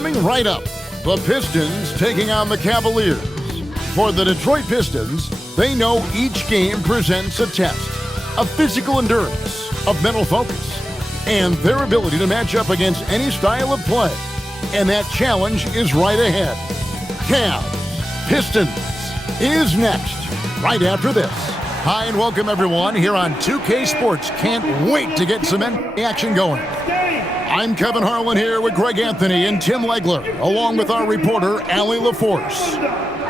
Coming right up, the Pistons taking on the Cavaliers. For the Detroit Pistons, they know each game presents a test of physical endurance, of mental focus, and their ability to match up against any style of play. And that challenge is right ahead. Cavs Pistons is next, right after this. Hi and welcome everyone here on 2K Sports. Can't wait to get some NBA action going. I'm Kevin Harlan here with Greg Anthony and Tim Legler, along with our reporter, Allie LaForce.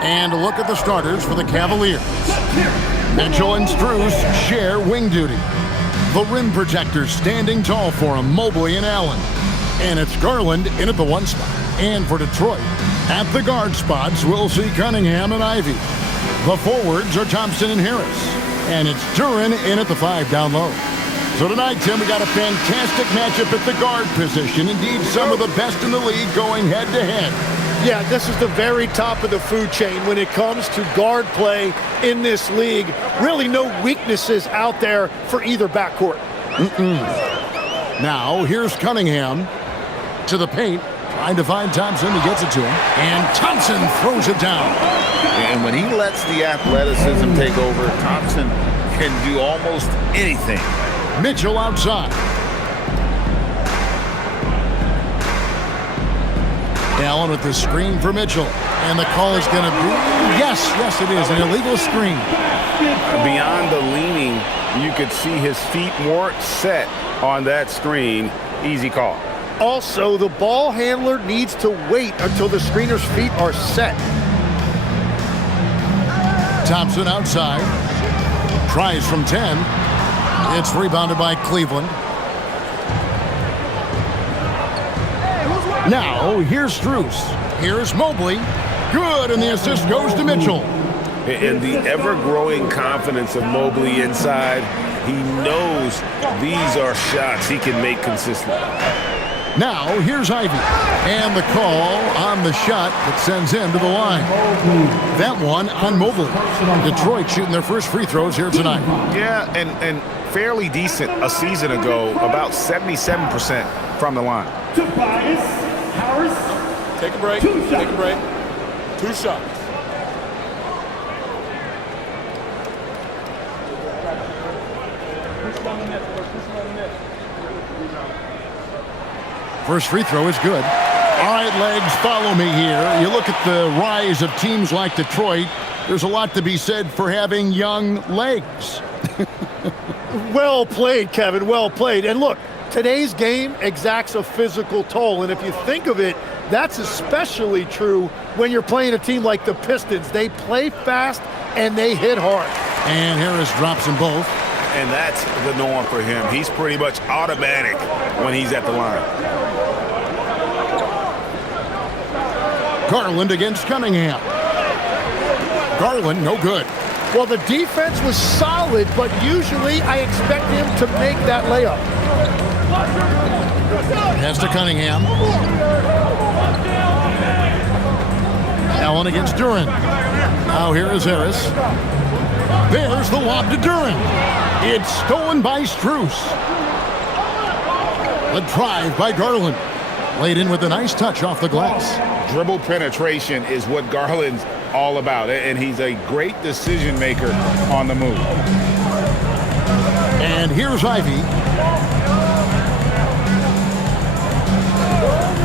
And a look at the starters for the Cavaliers. Mitchell and Strus share wing duty. The rim protectors standing tall for him, Mobley and Allen. And it's Garland in at the 1 spot. And for Detroit, at the guard spots, we'll see Cunningham and Ivy. The forwards are Thompson and Harris. And it's Duren in at the 5 down low. So tonight, Tim, we got a fantastic matchup at the guard position. Indeed, some of the best in the league going head-to-head. Yeah, this is the very top of the food chain when it comes to guard play in this league. Really no weaknesses out there for either backcourt. Now, here's Cunningham to the paint, trying to find Thompson. He gets it to him, and Thompson throws it down. And when he lets the athleticism take over, Thompson can do almost anything. Mitchell outside. Allen with the screen for Mitchell. And the call is going to be, yes, it is, an illegal screen. Beyond the leaning, you could see his feet more set on that screen. Easy call. Also, the ball handler needs to wait until the screener's feet are set. Thompson outside. Tries from 10. It's rebounded by Cleveland. Now, here's Strus. Here's Mobley. Good, and the assist goes to Mitchell. And the ever-growing confidence of Mobley inside, he knows these are shots he can make consistently. Now, here's Ivy. And the call on the shot that sends him to the line. That one on Mobley. Detroit shooting their first free throws here tonight. Yeah, and fairly decent a season ago, about 77% from the line. Take a break. Take a break. 2 shots. First free throw is good. All right, Legs, follow me here. You look at the rise of teams like Detroit, there's a lot to be said for having young legs. Well played, Kevin, well played. And look, today's game exacts a physical toll. And if you think of it, that's especially true when you're playing a team like the Pistons. They play fast and they hit hard. And Harris drops them both. And that's the norm for him. He's pretty much automatic when he's at the line. Garland against Cunningham. Garland, no good. Well, the defense was solid, but usually I expect him to make that layup. Has to Cunningham. Allen against Duren. Now here is Harris. There's the lob to Duren. It's stolen by Strus. The drive by Garland. Laid in with a nice touch off the glass. Dribble penetration is what Garland's all about, and he's a great decision maker on the move. And here's Ivy.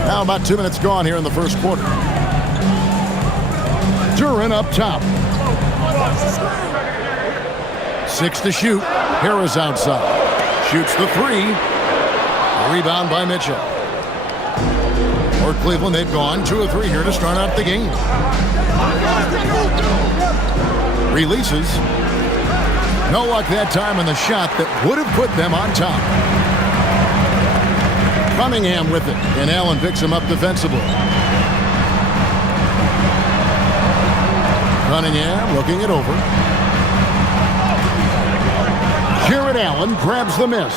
Now about 2 minutes gone here in the first quarter. Duren up top. 6 to shoot. Harris outside. Shoots the 3. A rebound by Mitchell. For Cleveland, they've gone 2 of 3 here to start out the game. Releases. No luck that time on the shot that would have put them on top. Cunningham with it, and Allen picks him up defensively. Cunningham looking it over. Jared Allen grabs the miss.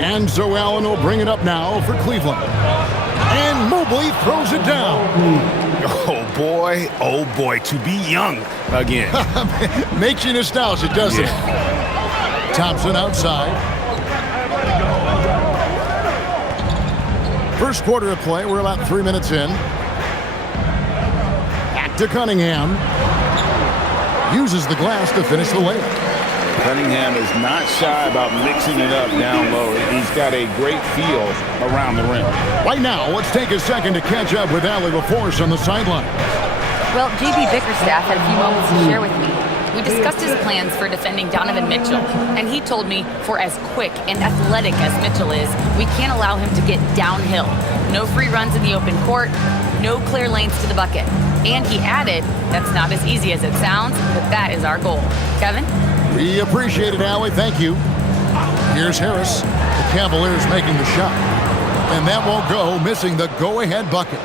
And so Allen will bring it up now for Cleveland. And Mobley throws it down. Oh boy, to be young again. Makes you nostalgic, doesn't it? Thompson outside. First quarter of play. We're about 3 minutes in. Back to Cunningham. Uses the glass to finish the layup. Cunningham is not shy about mixing it up down low. He's got a great feel around the rim. Right now, let's take a second to catch up with Allie LaForce on the sideline. Well, JB Bickerstaff had a few moments to share with me. We discussed his plans for defending Donovan Mitchell, and he told me for as quick and athletic as Mitchell is, we can't allow him to get downhill. No free runs in the open court, no clear lanes to the bucket. And he added, that's not as easy as it sounds, but that is our goal. Kevin? We appreciate it, Allie. Thank you. Here's Harris. The Cavaliers making the shot. And that won't go, missing the go-ahead bucket.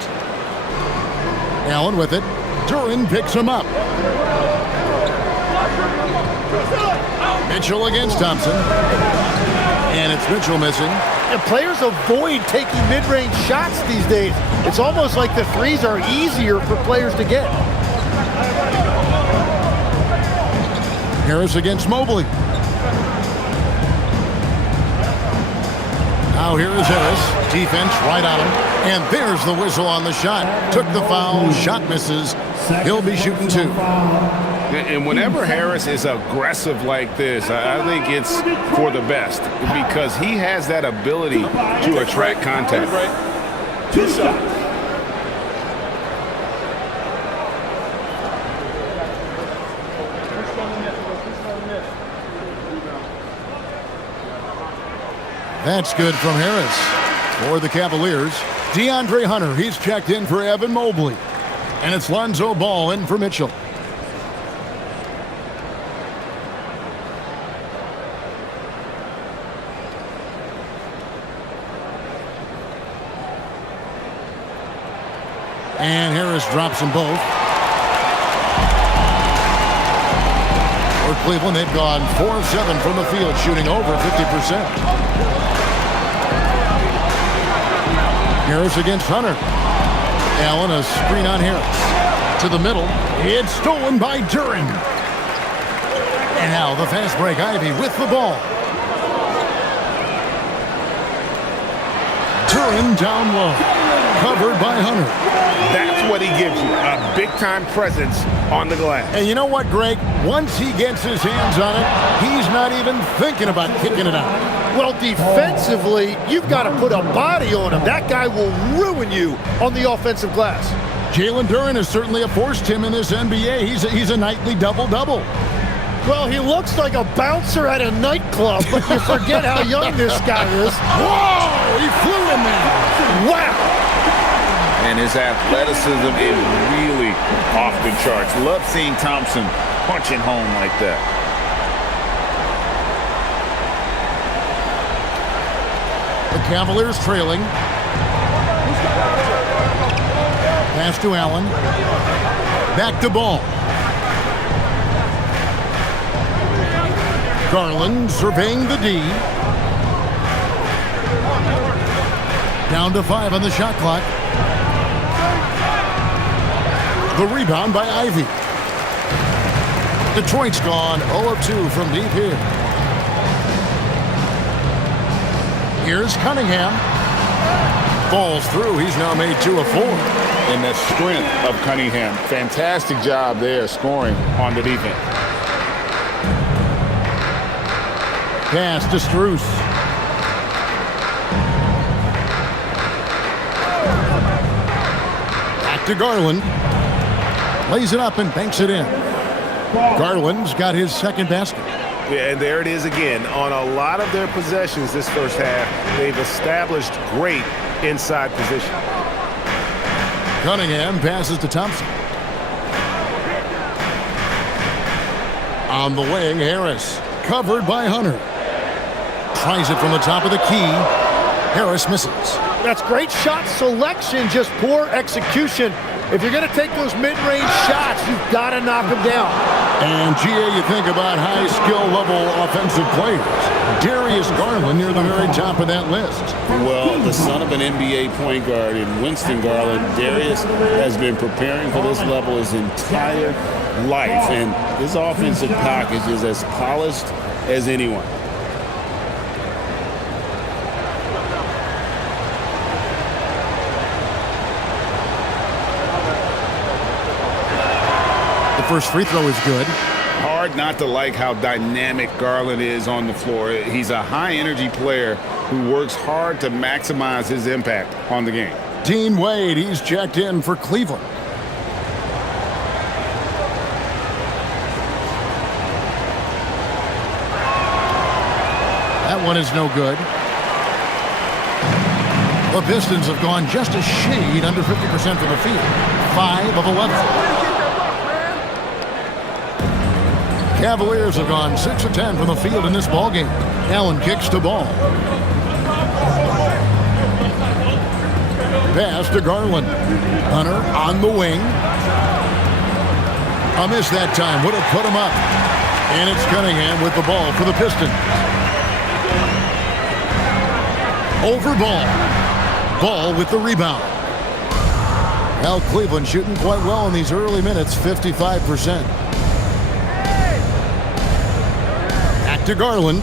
Allen with it. Duran picks him up. Mitchell against Thompson. And it's Mitchell missing. And players avoid taking mid-range shots these days. It's almost like the threes are easier for players to get. Harris against Mobley. Now here is Harris. Defense right on him. And there's the whistle on the shot. Took the foul. Shot misses. He'll be shooting 2. And whenever Harris is aggressive like this, I think it's for the best because he has that ability to attract contact. 2 shots. That's good from Harris. For the Cavaliers, DeAndre Hunter. He's checked in for Evan Mobley. And it's Lonzo Ball in for Mitchell. And Harris drops them both. For Cleveland, they've gone 4 of 7 from the field, shooting over 50%. Harris against Hunter. Allen, a screen on Harris. To the middle. It's stolen by Duran. And now the fast break. Ivy with the ball. Duran down low. Covered by Hunter. That's what he gives you, a big-time presence on the glass. And you know what, Greg? Once he gets his hands on it, he's not even thinking about kicking it out. Well, defensively, you've got to put a body on him. That guy will ruin you on the offensive glass. Jalen Duran has certainly forced him in this NBA. He's a nightly double-double. Well, he looks like a bouncer at a nightclub, but you forget how young this guy is. Whoa! He flew in there. Wow! And his athleticism is really off the charts. Love seeing Thompson punching home like that. The Cavaliers trailing. Pass to Allen. Back to Ball. Garland surveying the D. Down to 5 on the shot clock. The rebound by Ivy. Detroit's gone 0 of 2 from deep here. Here's Cunningham. Falls through. He's now made 2 of 4. And the strength of Cunningham. Fantastic job there scoring on the defense. Pass to Strus. Back to Garland. Lays it up and banks it in. Garland's got his second basket. Yeah, and there it is again. On a lot of their possessions this first half, they've established great inside position. Cunningham passes to Thompson. On the wing, Harris. Covered by Hunter. Tries it from the top of the key. Harris misses. That's great shot selection, just poor execution. If you're going to take those mid-range shots, you've got to knock them down. And, GA, you think about high skill level offensive players. Darius Garland near the very top of that list. Well, the son of an NBA point guard in Winston Garland, Darius has been preparing for this level his entire life. And his offensive package is as polished as anyone. first free throw is good. Hard not to like how dynamic Garland is on the floor. He's a high-energy player who works hard to maximize his impact on the game. Dean Wade, he's checked in for Cleveland. That one is no good. The Pistons have gone just a shade under 50% from the field. 5 of 11. Cavaliers have gone 6 of 10 from the field in this ballgame. Allen kicks to ball. Pass to Garland. Hunter on the wing. A miss that time. Would have put him up. And it's Cunningham with the ball for the Pistons. Over Ball. Ball with the rebound. Well, Cleveland shooting quite well in these early minutes, 55%. Back to Garland.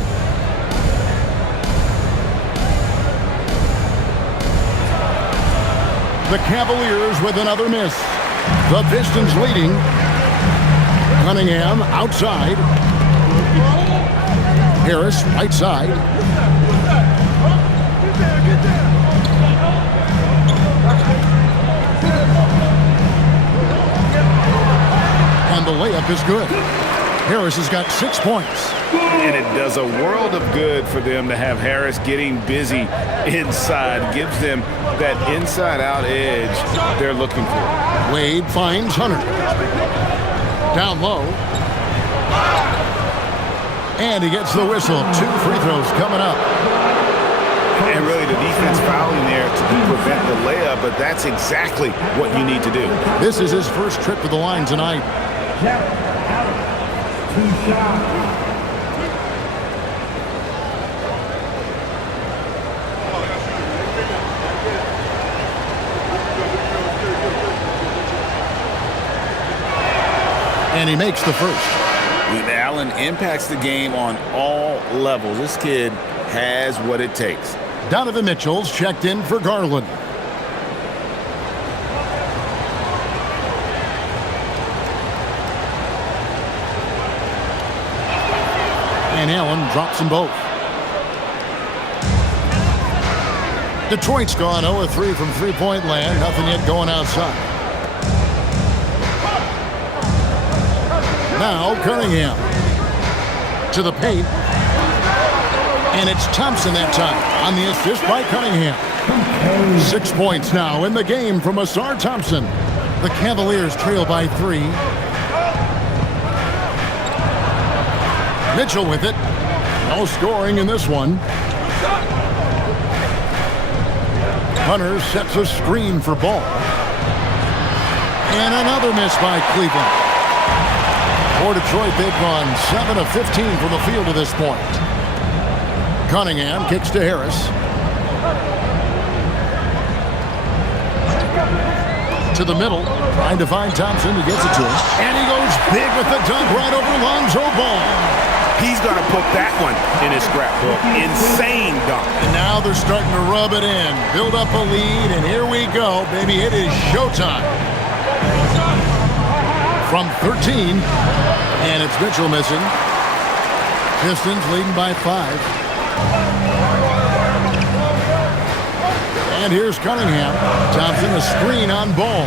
The Cavaliers with another miss. The Pistons leading. Cunningham outside. Harris right side. And the layup is good. Harris has got 6 points. And it does a world of good for them to have Harris getting busy inside. Gives them that inside-out edge they're looking for. Wade finds Hunter. Down low. And he gets the whistle. 2 free throws coming up. And really the defense fouling there to prevent the layup, but that's exactly what you need to do. This is his first trip to the line tonight. 2 shots. And he makes the first. Allen impacts the game on all levels. This kid has what it takes. Donovan Mitchell's checked in for Garland. And Allen drops them both. Detroit's gone 0-3 from three-point land. Nothing yet going outside. Now Cunningham to the paint. And it's Thompson that time on the assist by Cunningham. 6 points now in the game from Asar Thompson. The Cavaliers trail by 3. Mitchell with it. No scoring in this one. Hunter sets a screen for Ball. And another miss by Cleveland. For Detroit, they've gone 7 of 15 from the field to this point. Cunningham kicks to Harris. To the middle, trying to find Thompson. He gets it to him. And he goes big with the dunk right over Lonzo Ball. He's going to put that one in his scrapbook. Insane dunk. And now they're starting to rub it in. Build up a lead, and here we go, baby. It is showtime. From 13, and it's Mitchell missing. Pistons leading by 5. And here's Cunningham. Thompson a screen on Ball.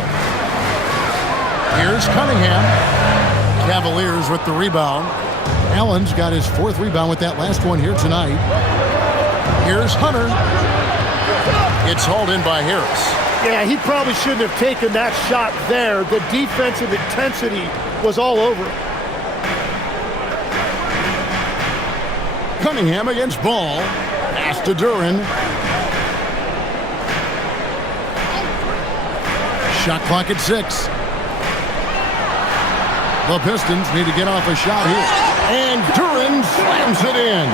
Here's Cunningham. Cavaliers with the rebound. Allen's got his 4th rebound with that last one here tonight. Here's Hunter. It's hauled in by Harris. Yeah, he probably shouldn't have taken that shot there. The defensive intensity was all over him. Cunningham against Ball. Pass to Duran. Shot clock at 6. The Pistons need to get off a shot here. And Duran slams it in.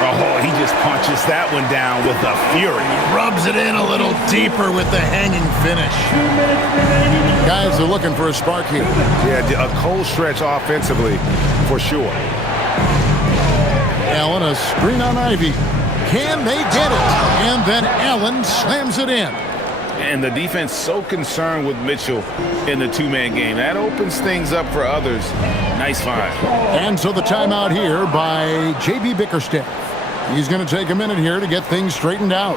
Oh, he just punches that one down with a fury. Rubs it in a little deeper with the hanging finish. Guys are looking for a spark here. Yeah, a cold stretch offensively for sure. Allen a screen on Ivy. Can they get it? And then Allen slams it in. And the defense so concerned with Mitchell in the two-man game. That opens things up for others. Nice find. And so the timeout here by J.B. Bickerstaff. He's going to take a minute here to get things straightened out.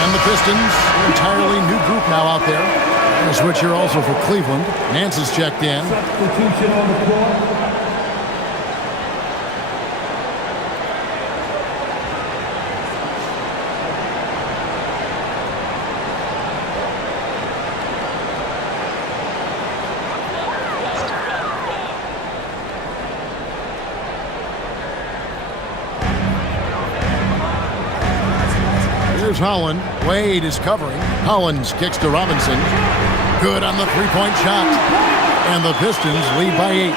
And the Pistons, an entirely new group now out there. A switch here also for Cleveland. Nance is checked in. Substitution on the floor. Here's Holland. Wade is covering. Hollins kicks to Robinson. Good on the three-point shot. And the Pistons lead by 8.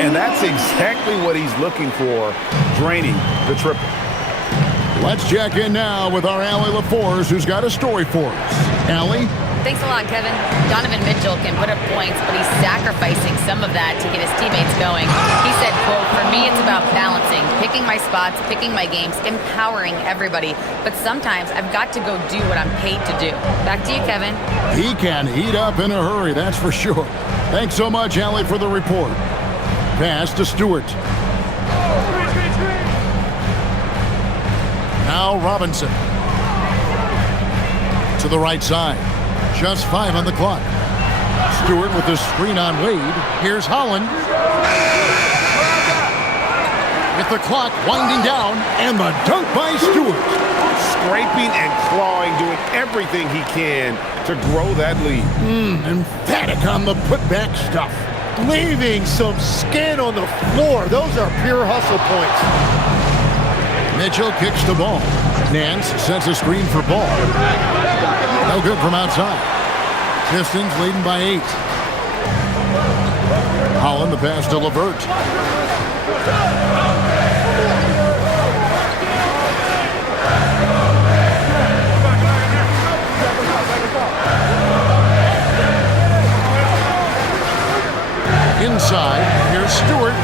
And that's exactly what he's looking for, draining the triple. Let's check in now with our Allie LaForce, who's got a story for us. Allie? Thanks a lot, Kevin. Donovan Mitchell can put up points, but he's sacrificing some of that to get his teammates going. He said, quote, "For me, it's about balancing, picking my spots, picking my games, empowering everybody. But sometimes I've got to go do what I'm paid to do." Back to you, Kevin. He can heat up in a hurry, that's for sure. Thanks so much, Allie, for the report. Pass to Stewart. Now Robinson. To the right side. Just 5 on the clock. Stewart with the screen on Wade. Here's Holland. With the clock winding down, and the dunk by Stewart. Scraping and clawing, doing everything he can to grow that lead. Emphatic on the putback stuff. Leaving some skin on the floor. Those are pure hustle points. Mitchell kicks the ball. Nance sets a screen for Ball. No good from outside. Pistons leading by 8. Holland the pass to LeVert. Inside, here's Stewart.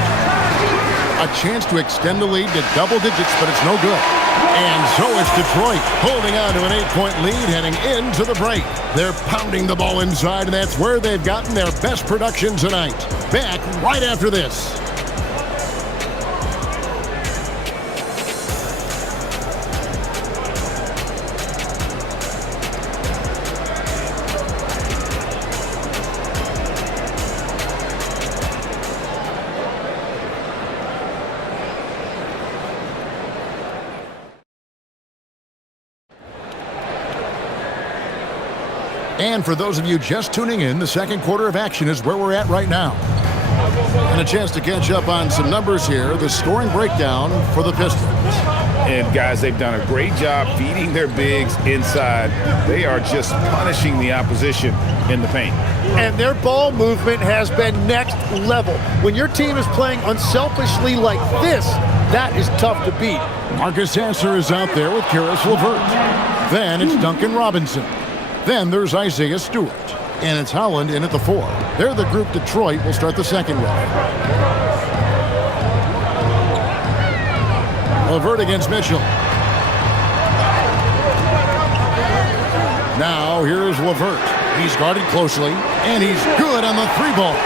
A chance to extend the lead to double digits, but it's no good. And so it's Detroit holding on to an 8-point lead heading into the break. They're pounding the ball inside, and that's where they've gotten their best production tonight. Back right after this. And for those of you just tuning in, the second quarter of action is where we're at right now. And a chance to catch up on some numbers here. The scoring breakdown for the Pistons. And guys, they've done a great job feeding their bigs inside. They are just punishing the opposition in the paint. And their ball movement has been next level. When your team is playing unselfishly like this, that is tough to beat. Marcus Sasser is out there with Karis LeVert. Then it's Duncan Robinson. Then there's Isaiah Stewart. And it's Holland in at the 4. They're the group Detroit will start the second with. LeVert against Mitchell. Now here's LeVert. He's guarded closely, and he's good on the 3-ball.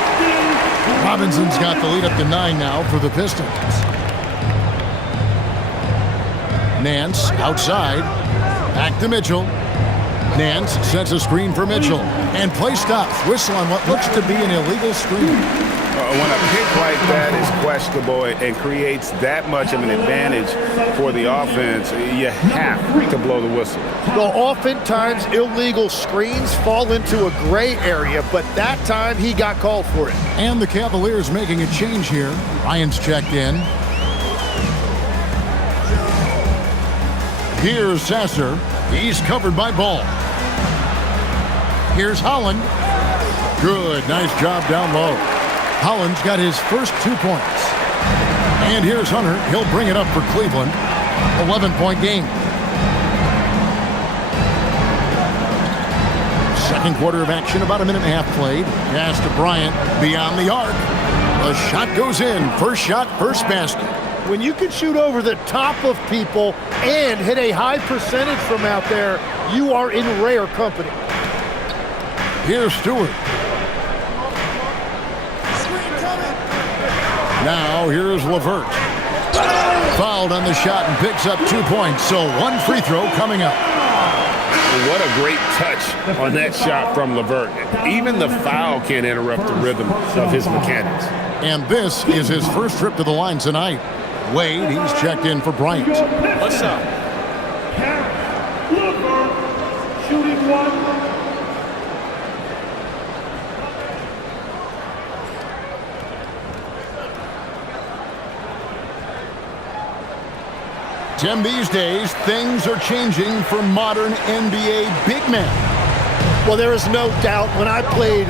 Robinson's got the lead up to 9 now for the Pistons. Nance outside. Back to Mitchell. Nance sets a screen for Mitchell. And play stops. Whistle on what looks to be an illegal screen. When a pick like that is questionable and creates that much of an advantage for the offense, you have to blow the whistle. Well, oftentimes illegal screens fall into a gray area, but that time he got called for it. And the Cavaliers making a change here. Ryan's checked in. Here's Sasser. He's covered by Ball. Here's Holland. Good. Nice job down low. Holland's got his first 2 points. And here's Hunter. He'll bring it up for Cleveland. 11-point game. Second quarter of action, about a minute and a half played. Pass to Bryant, beyond the arc. The shot goes in. First shot, first basket. When you can shoot over the top of people and hit a high percentage from out there, you are in rare company. Here's Stewart. Now here's LeVert. Fouled on the shot and picks up 2 points. So one free throw coming up. What a great touch on that shot from LeVert. Even the foul can't interrupt the rhythm of his mechanics. And this is his first trip to the line tonight. Wade, he's checked in for Bryant. What's up? LeVert shooting 1. Tim, these days, things are changing for modern NBA big men. Well, there is no doubt when I played,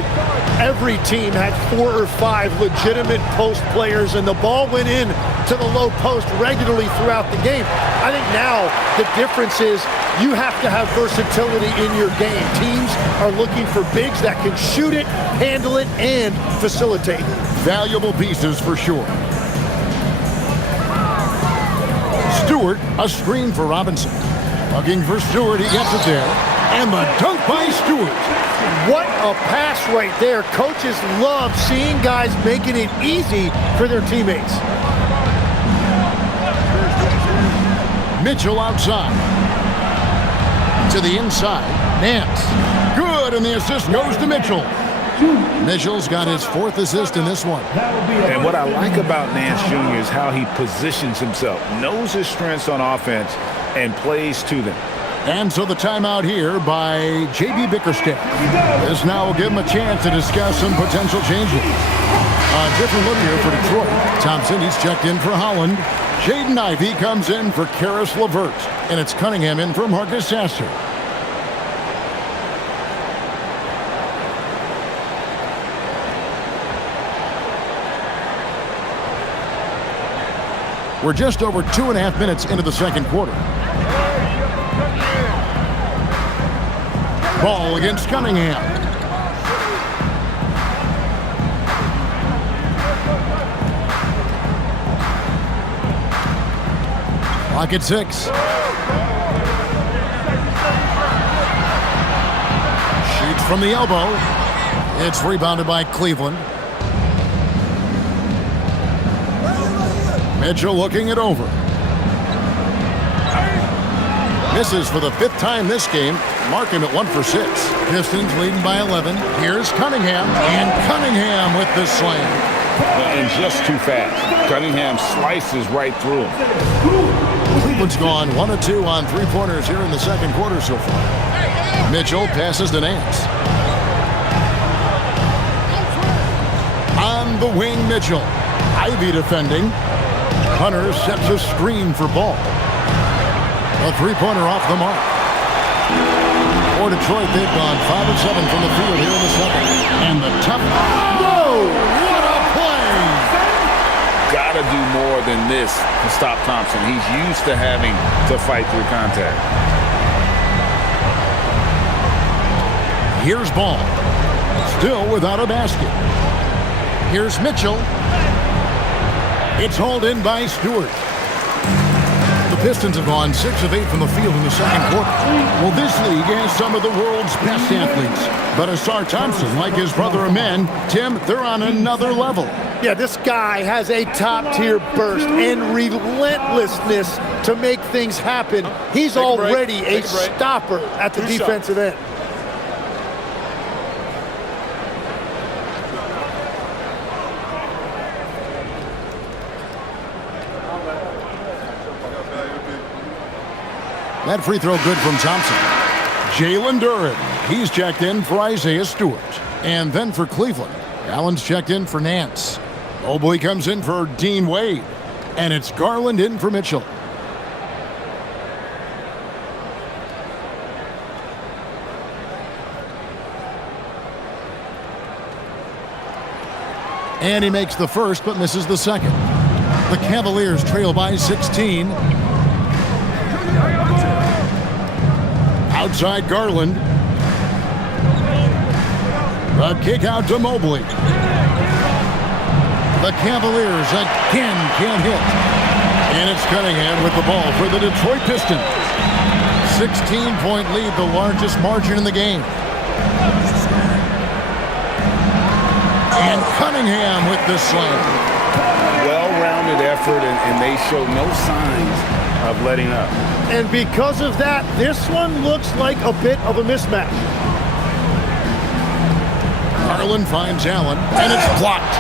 every team had 4 or 5 legitimate post players, and the ball went in to the low post regularly throughout the game. I think now the difference is you have to have versatility in your game. Teams are looking for bigs that can shoot it, handle it, and facilitate. Valuable pieces for sure. Stewart, a screen for Robinson. Hugging for Stewart, he gets it there. And the dunk by Stewart. What a pass right there. Coaches love seeing guys making it easy for their teammates. Mitchell outside. To the inside. Nance. Good, and the assist goes to Mitchell. Mitchell's got his 4th assist in this one. And what I like about Nance Jr. is how he positions himself, knows his strengths on offense, and plays to them. And so the timeout here by J.B. Bickerstaff. This now will give him a chance to discuss some potential changes. A different look here for Detroit. Thompson, he's checked in for Holland. Jaden Ivey comes in for Karis LeVert. And it's Cunningham in for Marcus Sasser. We're just over 2.5 minutes into the second quarter. Ball against Cunningham. Clock at 6. Shoots from the elbow. It's rebounded by Cleveland. Mitchell looking it over. Misses for the 5th time this game. Mark him at 1 for 6. Pistons leading by 11. Here's Cunningham. And Cunningham with the slam. And just too fast. Cunningham slices right through him. Cleveland's gone 1 of 2 on 3-pointers here in the second quarter so far. Mitchell passes to Nance. On the wing, Mitchell. Ivy defending. Hunter sets a screen for Ball. A 3-pointer off the mark. For Detroit, they've gone 5 of 7 from the field here in the second. And the tough... Whoa! What a play! Gotta do more than this to stop Thompson. He's used to having to fight through contact. Here's Ball. Still without a basket. Here's Mitchell. It's hauled in by Stewart. The Pistons have gone 6 of 8 from the field in the second quarter. Well, this league has some of the world's best athletes. But Asar Thompson, like his brother Amen, Tim, they're on another level. Yeah, this guy has a top-tier burst and relentlessness to make things happen. He's already a stopper at the defensive end. That free throw good from Thompson. Jalen Duren, he's checked in for Isaiah Stewart. And then for Cleveland, Allen's checked in for Nance. Mobley comes in for Dean Wade. And it's Garland in for Mitchell. And he makes the first but misses the second. The Cavaliers trail by 16. Outside Garland. The kick out to Mobley. The Cavaliers again can't hit. And it's Cunningham with the ball for the Detroit Pistons. 16-point lead, the largest margin in the game. And Cunningham with the slam. Well-rounded effort, and they show no signs of letting up. And because of that, this one looks like a bit of a mismatch. Garland finds Allen, and it's blocked.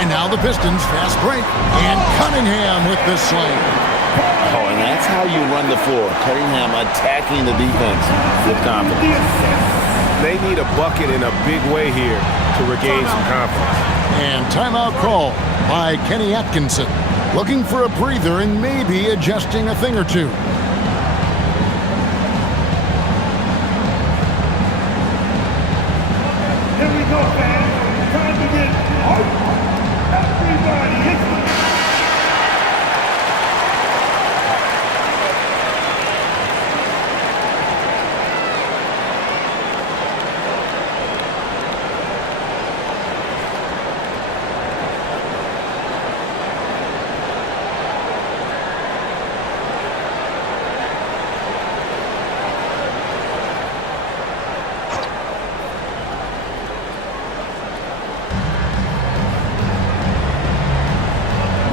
And now the Pistons fast break. And Cunningham with the slam. Oh, and that's how you run the floor. Cunningham attacking the defense with confidence. They need a bucket in a big way here to regain some confidence. And timeout call by Kenny Atkinson. Looking for a breather and maybe adjusting a thing or two. Here we go, fans. Time to get everybody hits the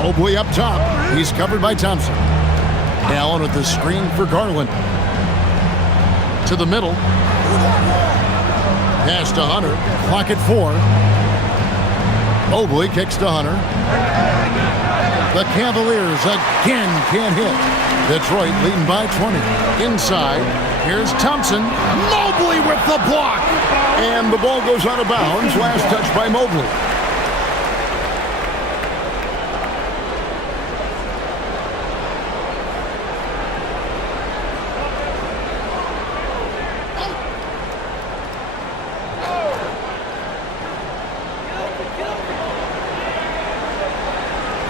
Mobley up top. He's covered by Thompson. Allen with the screen for Garland. To the middle. Pass to Hunter. Clock at 4. Mobley kicks to Hunter. The Cavaliers again can't hit. Detroit leading by 20. Inside. Here's Thompson. Mobley with the block. And the ball goes out of bounds. Last touch by Mobley.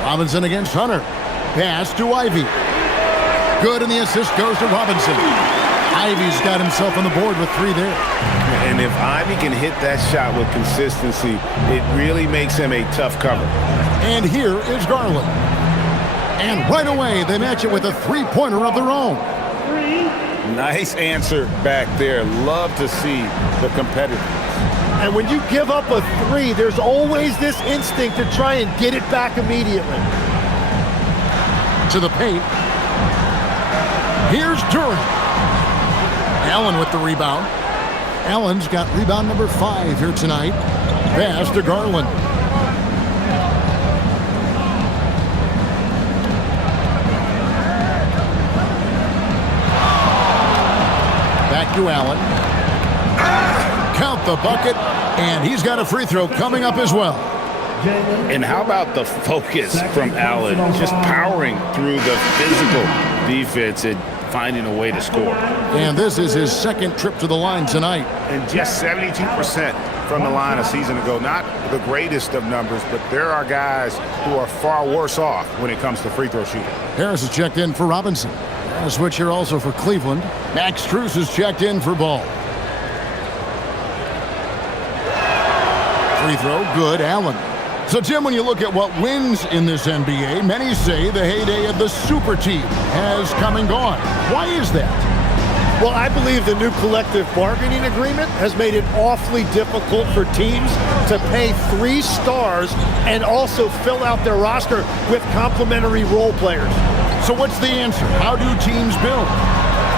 Robinson against Hunter. Pass to Ivy. Good, and the assist goes to Robinson. Ivy's got himself on the board with 3 there. And if Ivy can hit that shot with consistency, it really makes him a tough cover. And here is Garland. And right away, they match it with a three-pointer of their own. Nice answer back there. Love to see the competitor. And when you give up a 3, there's always this instinct to try and get it back immediately. To the paint. Here's Duran. Allen with the rebound. Allen's got rebound number 5 here tonight. Pass to Garland. Back to Allen. Count the bucket, and he's got a free throw coming up as well. And how about the focus from Allen, just powering through the physical defense and finding a way to score. And this is his second trip to the line tonight. And just 72% from the line a season ago. Not the greatest of numbers, but there are guys who are far worse off when it comes to free throw shooting. Harris is checked in for Robinson. A switch here also for Cleveland. Max Strus is checked in for Ball. Free throw, good, Allen. So, Tim, when you look at what wins in this NBA, many say the heyday of the super team has come and gone. Why is that? Well, I believe the new collective bargaining agreement has made it awfully difficult for teams to pay 3 stars and also fill out their roster with complementary role players. So what's the answer? How do teams build?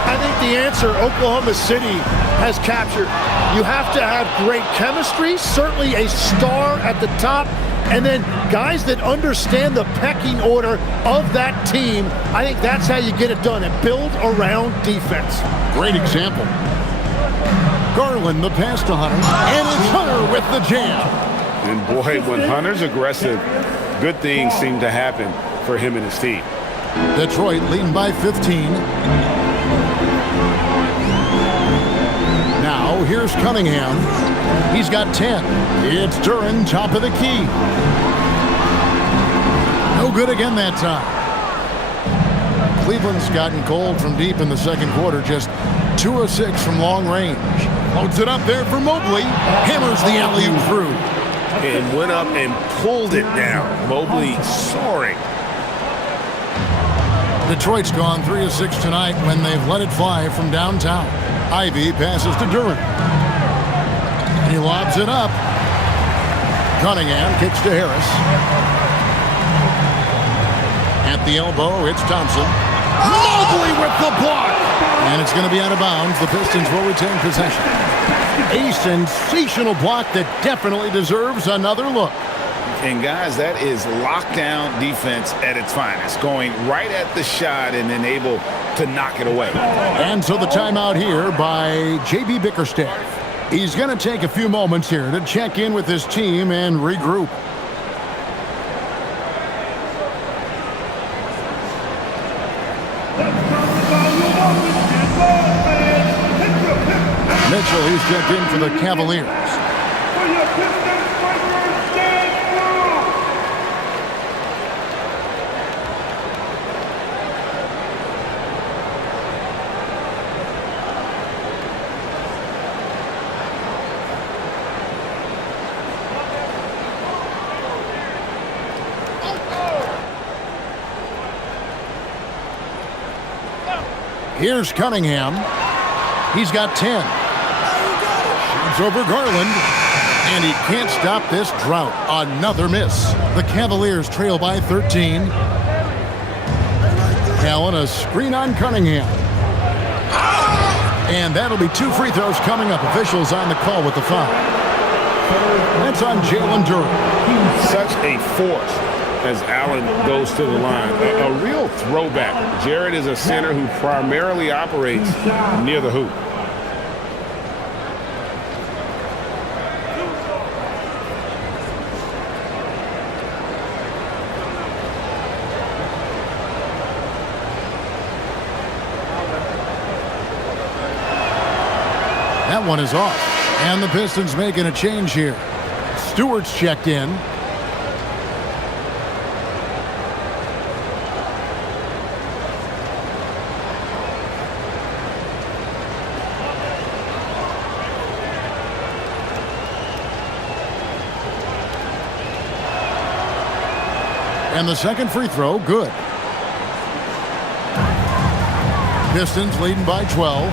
I think the answer Oklahoma City has captured. You have to have great chemistry, certainly a star at the top, and then guys that understand the pecking order of that team. I think that's how you get it done, and build around defense. Great example. Garland, the pass to Hunter, and it's Hunter with the jam. And boy, when Hunter's aggressive, good things seem to happen for him and his team. Detroit leading by 15. Now, here's Cunningham. He's got 10. It's Duran, top of the key. No good again that time. Cleveland's gotten cold from deep in the second quarter. Just 2 of 6 from long range. Loads it up there for Mobley. Hammers the alley-oop through. And went up and pulled it down. Mobley soaring. Detroit's gone 3 of 6 tonight when they've let it fly from downtown. Ivy passes to Durant. He lobs it up. Cunningham kicks to Harris. At the elbow, it's Thompson. Mobley with the block! And it's going to be out of bounds. The Pistons will retain possession. A sensational block that definitely deserves another look. And guys, that is lockdown defense at its finest. Going right at the shot and then able to knock it away. And so the timeout here by J.B. Bickerstaff. He's going to take a few moments here to check in with his team and regroup. Mitchell, he's checked in for the Cavaliers. Here's Cunningham. He's got 10. Shoots over Garland. And he can't stop this drought. Another miss. The Cavaliers trail by 13. Allen, a screen on Cunningham. And that'll be 2 free throws coming up. Officials on the call with the foul. That's on Jalen Durant. Such a force as Allen goes to the line. A real throwback. Jared is a center who primarily operates near the hoop. That one is off. And the Pistons making a change here. Stewart's checked in. And the second free throw, good. Pistons leading by 12.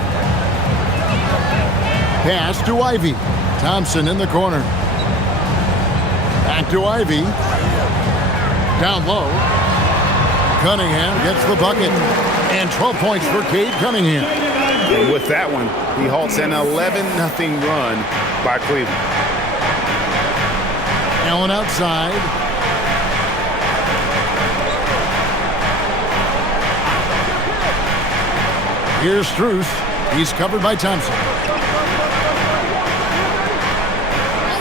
Pass to Ivy. Thompson in the corner. Back to Ivy. Down low. Cunningham gets the bucket. And 12 points for Cade Cunningham. And with that one, he halts an 11-0 run by Cleveland. Allen outside. Here's Struth. He's covered by Thompson.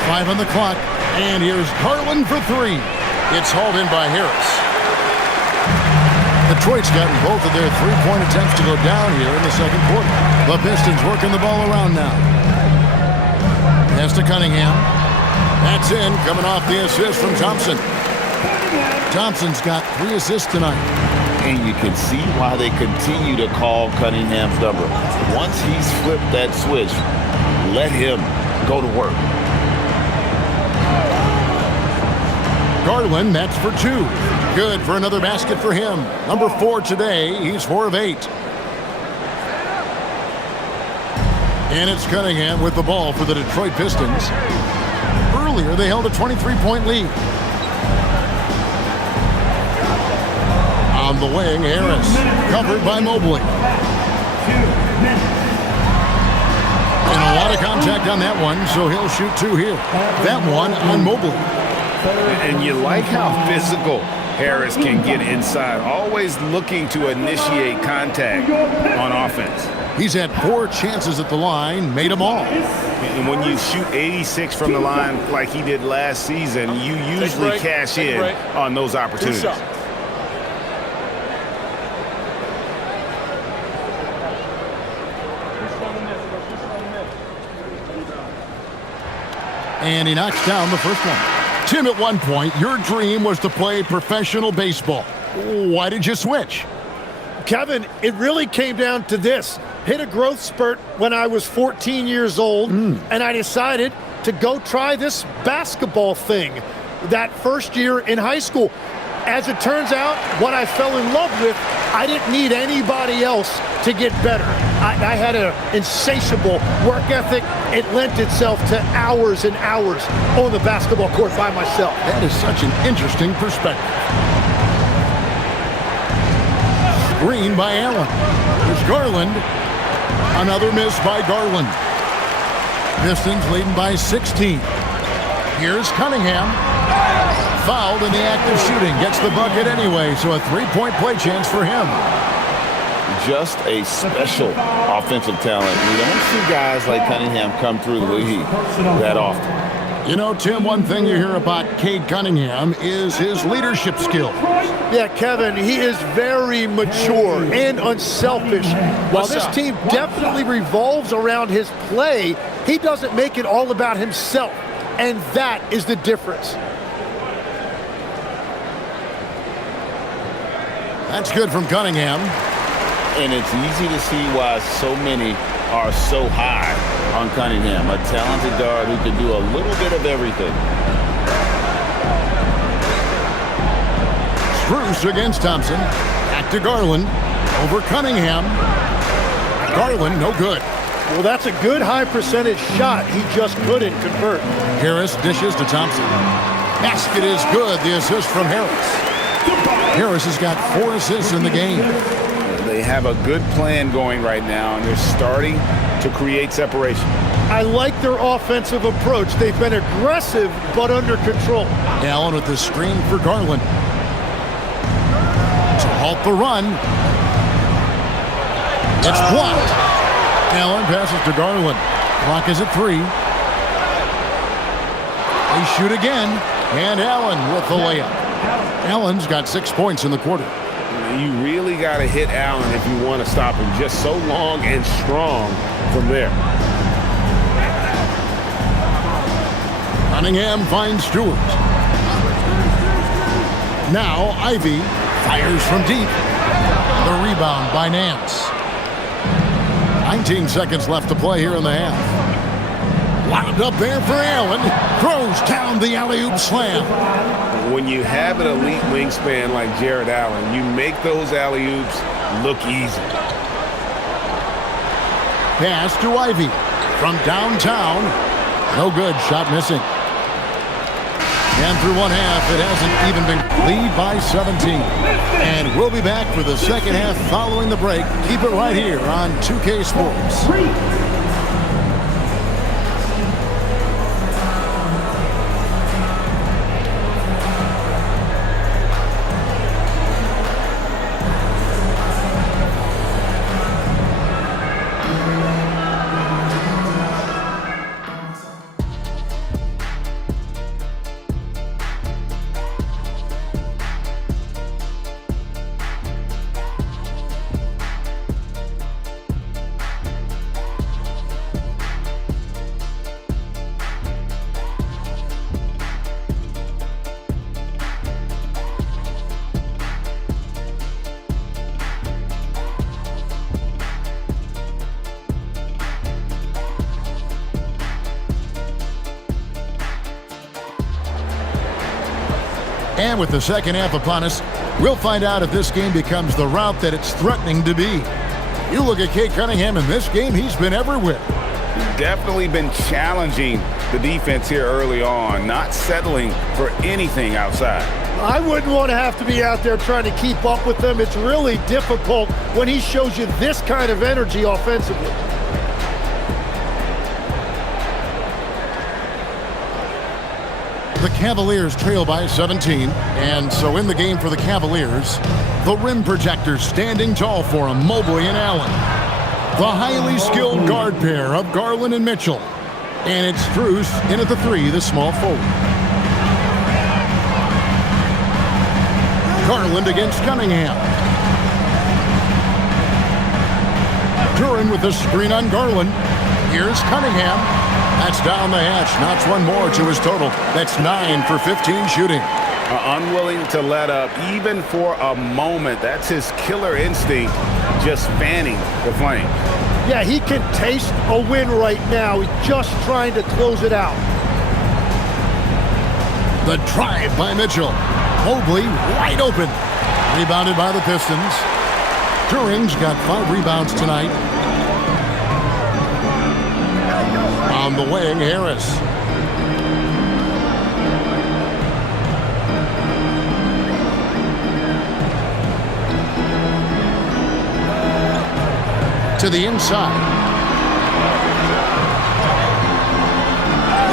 5 on the clock. And here's Garland for 3. It's hauled in by Harris. Detroit's gotten both of their 3-point attempts to go down here in the second quarter. The Pistons working the ball around now. Pass to Cunningham. That's in, coming off the assist from Thompson. Thompson's got 3 assists tonight. And you can see why they continue to call Cunningham's number. Once he's flipped that switch, let him go to work. Garland, that's for 2. Good for another basket for him. Number 4 today. He's 4 of 8. And it's Cunningham with the ball for the Detroit Pistons. Earlier, they held a 23-point lead. On the wing, Harris, covered by Mobley. And a lot of contact on that one, so he'll shoot 2 here. That one on Mobley. And you like how physical Harris can get inside, always looking to initiate contact on offense. He's had 4 chances at the line, made them all. And when you shoot 86 from the line like he did last season, you usually cash in on those opportunities. And he knocks down the first one. Tim, at one point, your dream was to play professional baseball. Why did you switch? Kevin, it really came down to this. hit a growth spurt when I was 14 years old, and I decided to go try this basketball thing that first year in high school. As it turns out, what I fell in love with, I didn't need anybody else to get better. I had an insatiable work ethic. It lent itself to hours and hours on the basketball court by myself. That is such an interesting perspective. Screen by Allen. Here's Garland. Another miss by Garland. Pistons leading by 16. Here's Cunningham. Fouled in the act of shooting. Gets the bucket anyway, so a three-point play chance for him. Just a special offensive talent. We don't see guys like Cunningham come through the league that often. You know, Tim, one thing you hear about Cade Cunningham is his leadership skills. Yeah, Kevin, he is very mature and unselfish. While this team definitely revolves around his play, he doesn't make it all about himself, and that is the difference. That's good from Cunningham. And it's easy to see why so many are so high on Cunningham, a talented guard who can do a little bit of everything. Bruce against Thompson. Back to Garland. Over Cunningham. Garland, no good. Well, that's a good high percentage shot. He just couldn't convert. Harris dishes to Thompson. Basket is good. The assist from Harris. Harris has got 4 assists in the game. They have a good plan going right now, and they're starting to create separation. I like their offensive approach. They've been aggressive, but under control. Allen with the screen for Garland. To halt the run. It's blocked. Allen passes to Garland. Clock is at 3. They shoot again, and Allen with the layup. Allen's got 6 points in the quarter. You really got to hit Allen if you want to stop him. Just so long and strong from there. Cunningham finds Stewart. Now Ivy fires from deep. The rebound by Nance. 19 seconds left to play here in the half. Wound up there for Allen. Throws down the alley-oop slam. When you have an elite wingspan like Jared Allen, you make those alley-oops look easy. Pass to Ivy from downtown. No good. Shot missing. And through one half, it hasn't even been. Lead by 17. And we'll be back for the second half following the break. Keep it right here on 2K Sports. And with the second half upon us, we'll find out if this game becomes the route that it's threatening to be. You look at Cade Cunningham in this game, he's been everywhere. Definitely been challenging the defense here early on, not settling for anything outside. I wouldn't want to have to be out there trying to keep up with them. It's really difficult when he shows you this kind of energy offensively. The Cavaliers trail by 17, and so in the game for the Cavaliers, the rim projectors standing tall for him, Mobley and Allen. The highly skilled guard pair of Garland and Mitchell. And it's Strus in at the 3, the small forward. Garland against Cunningham. Duran with the screen on Garland. Here's Cunningham. That's down the hatch. Knocks one more to his total. That's 9 for 15 shooting. Unwilling to let up even for a moment. That's his killer instinct, just fanning the flame. Yeah, he can taste a win right now. He's just trying to close it out. The drive by Mitchell. Mobley wide open. Rebounded by the Pistons. Duren's got 5 rebounds tonight. On the wing, Harris. To the inside.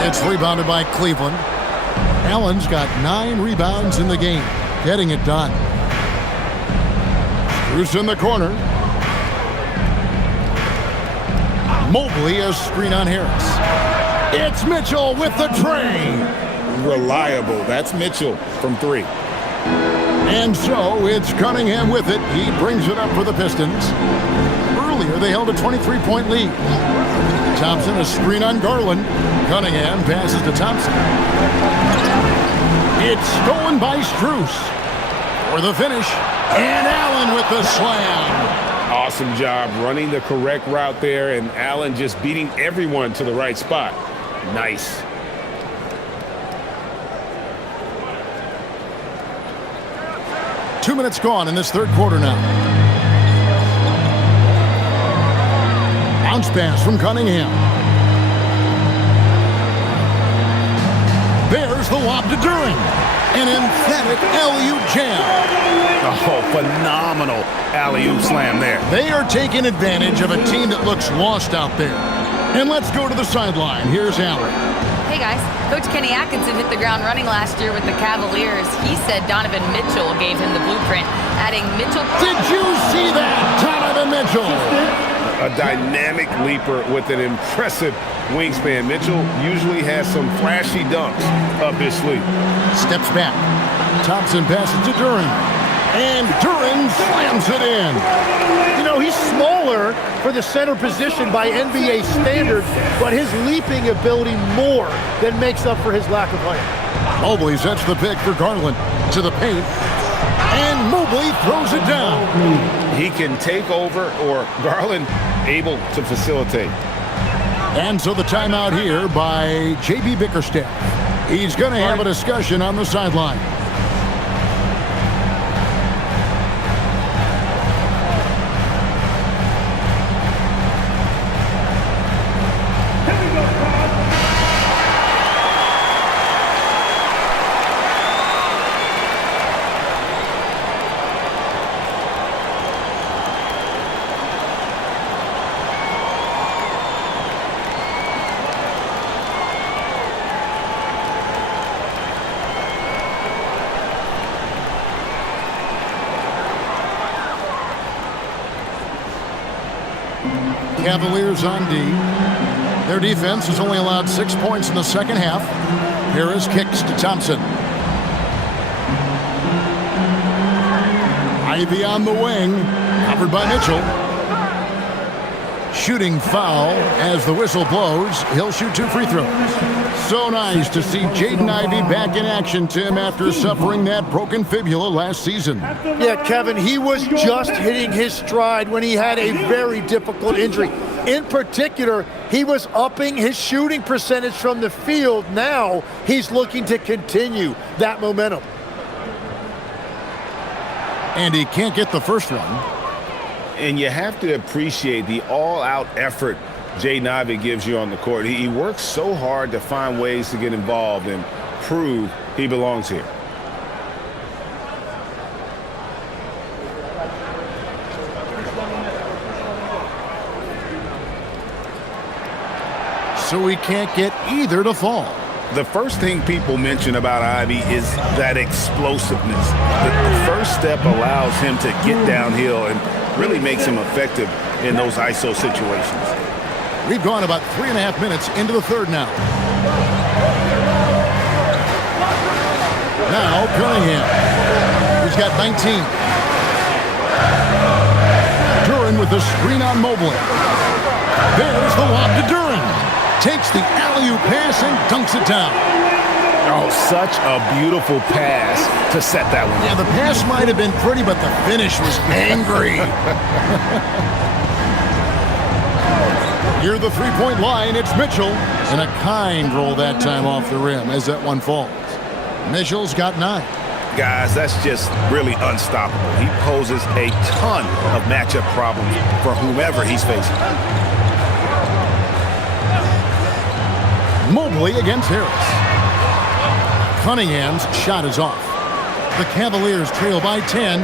It's rebounded by Cleveland. Allen's got 9 rebounds in the game, getting it done. Bruce in the corner. Mobley a screen on Harris. It's Mitchell with the tray. Reliable. That's Mitchell from 3. And so it's Cunningham with it. He brings it up for the Pistons. Earlier they held a 23-point lead. Thompson a screen on Garland. Cunningham passes to Thompson. It's stolen by Strus for the finish. And Allen with the slam. Awesome job running the correct route there, and Allen just beating everyone to the right spot. Nice. Two minutes gone in this third quarter now. Bounce pass from Cunningham. There's the lob to Duren. An emphatic alley-oop jam. Oh, phenomenal alley-oop slam there. They are taking advantage of a team that looks lost out there. And let's go to the sideline. Here's Allen. Hey guys, Coach Kenny Atkinson hit the ground running last year with the Cavaliers. He said Donovan Mitchell gave him the blueprint, adding Mitchell. Did you see that? Donovan Mitchell. A dynamic leaper with an impressive wingspan. Mitchell usually has some flashy dunks up his sleeve. Steps back. Thompson passes to Duren. And Duren slams it in. You know, he's smaller for the center position by NBA standards, but his leaping ability more than makes up for his lack of height. Mobley sets the pick for Garland to the paint. And Mobley throws it down. He can take over, or Garland able to facilitate. And so the timeout here by J.B. Bickerstaff. He's going to have a discussion on the sideline. Cavaliers on D. Their defense has only allowed 6 points in the second half. Harris kicks to Thompson. Ivy on the wing, covered by Mitchell. Shooting foul as the whistle blows. He'll shoot 2 free throws. So nice to see Jaden Ivey back in action, Tim, after suffering that broken fibula last season. Yeah, Kevin, he was just hitting his stride when he had a very difficult injury. In particular, he was upping his shooting percentage from the field. Now he's looking to continue that momentum. And he can't get the first one. And you have to appreciate the all-out effort Jaden Ivey gives you on the court. He works so hard to find ways to get involved and prove he belongs here. So he can't get either to fall. The first thing people mention about Ivy is that explosiveness. The first step allows him to get downhill and really makes him effective in those ISO situations. We've gone about 3.5 minutes into the third now. Now Cunningham. He's got 19. Duren with the screen on Mobley. There's the lob to Duren. Takes the alley-oop pass and dunks it down. Oh, such a beautiful pass to set that one. Yeah, the pass might have been pretty, but the finish was angry. Near the three-point line, it's Mitchell. And a kind roll that time off the rim as that one falls. Mitchell's got 9. Guys, that's just really unstoppable. He poses a ton of matchup problems for whomever he's facing. Mobley against Harris. Cunningham's shot is off. The Cavaliers trail by 10.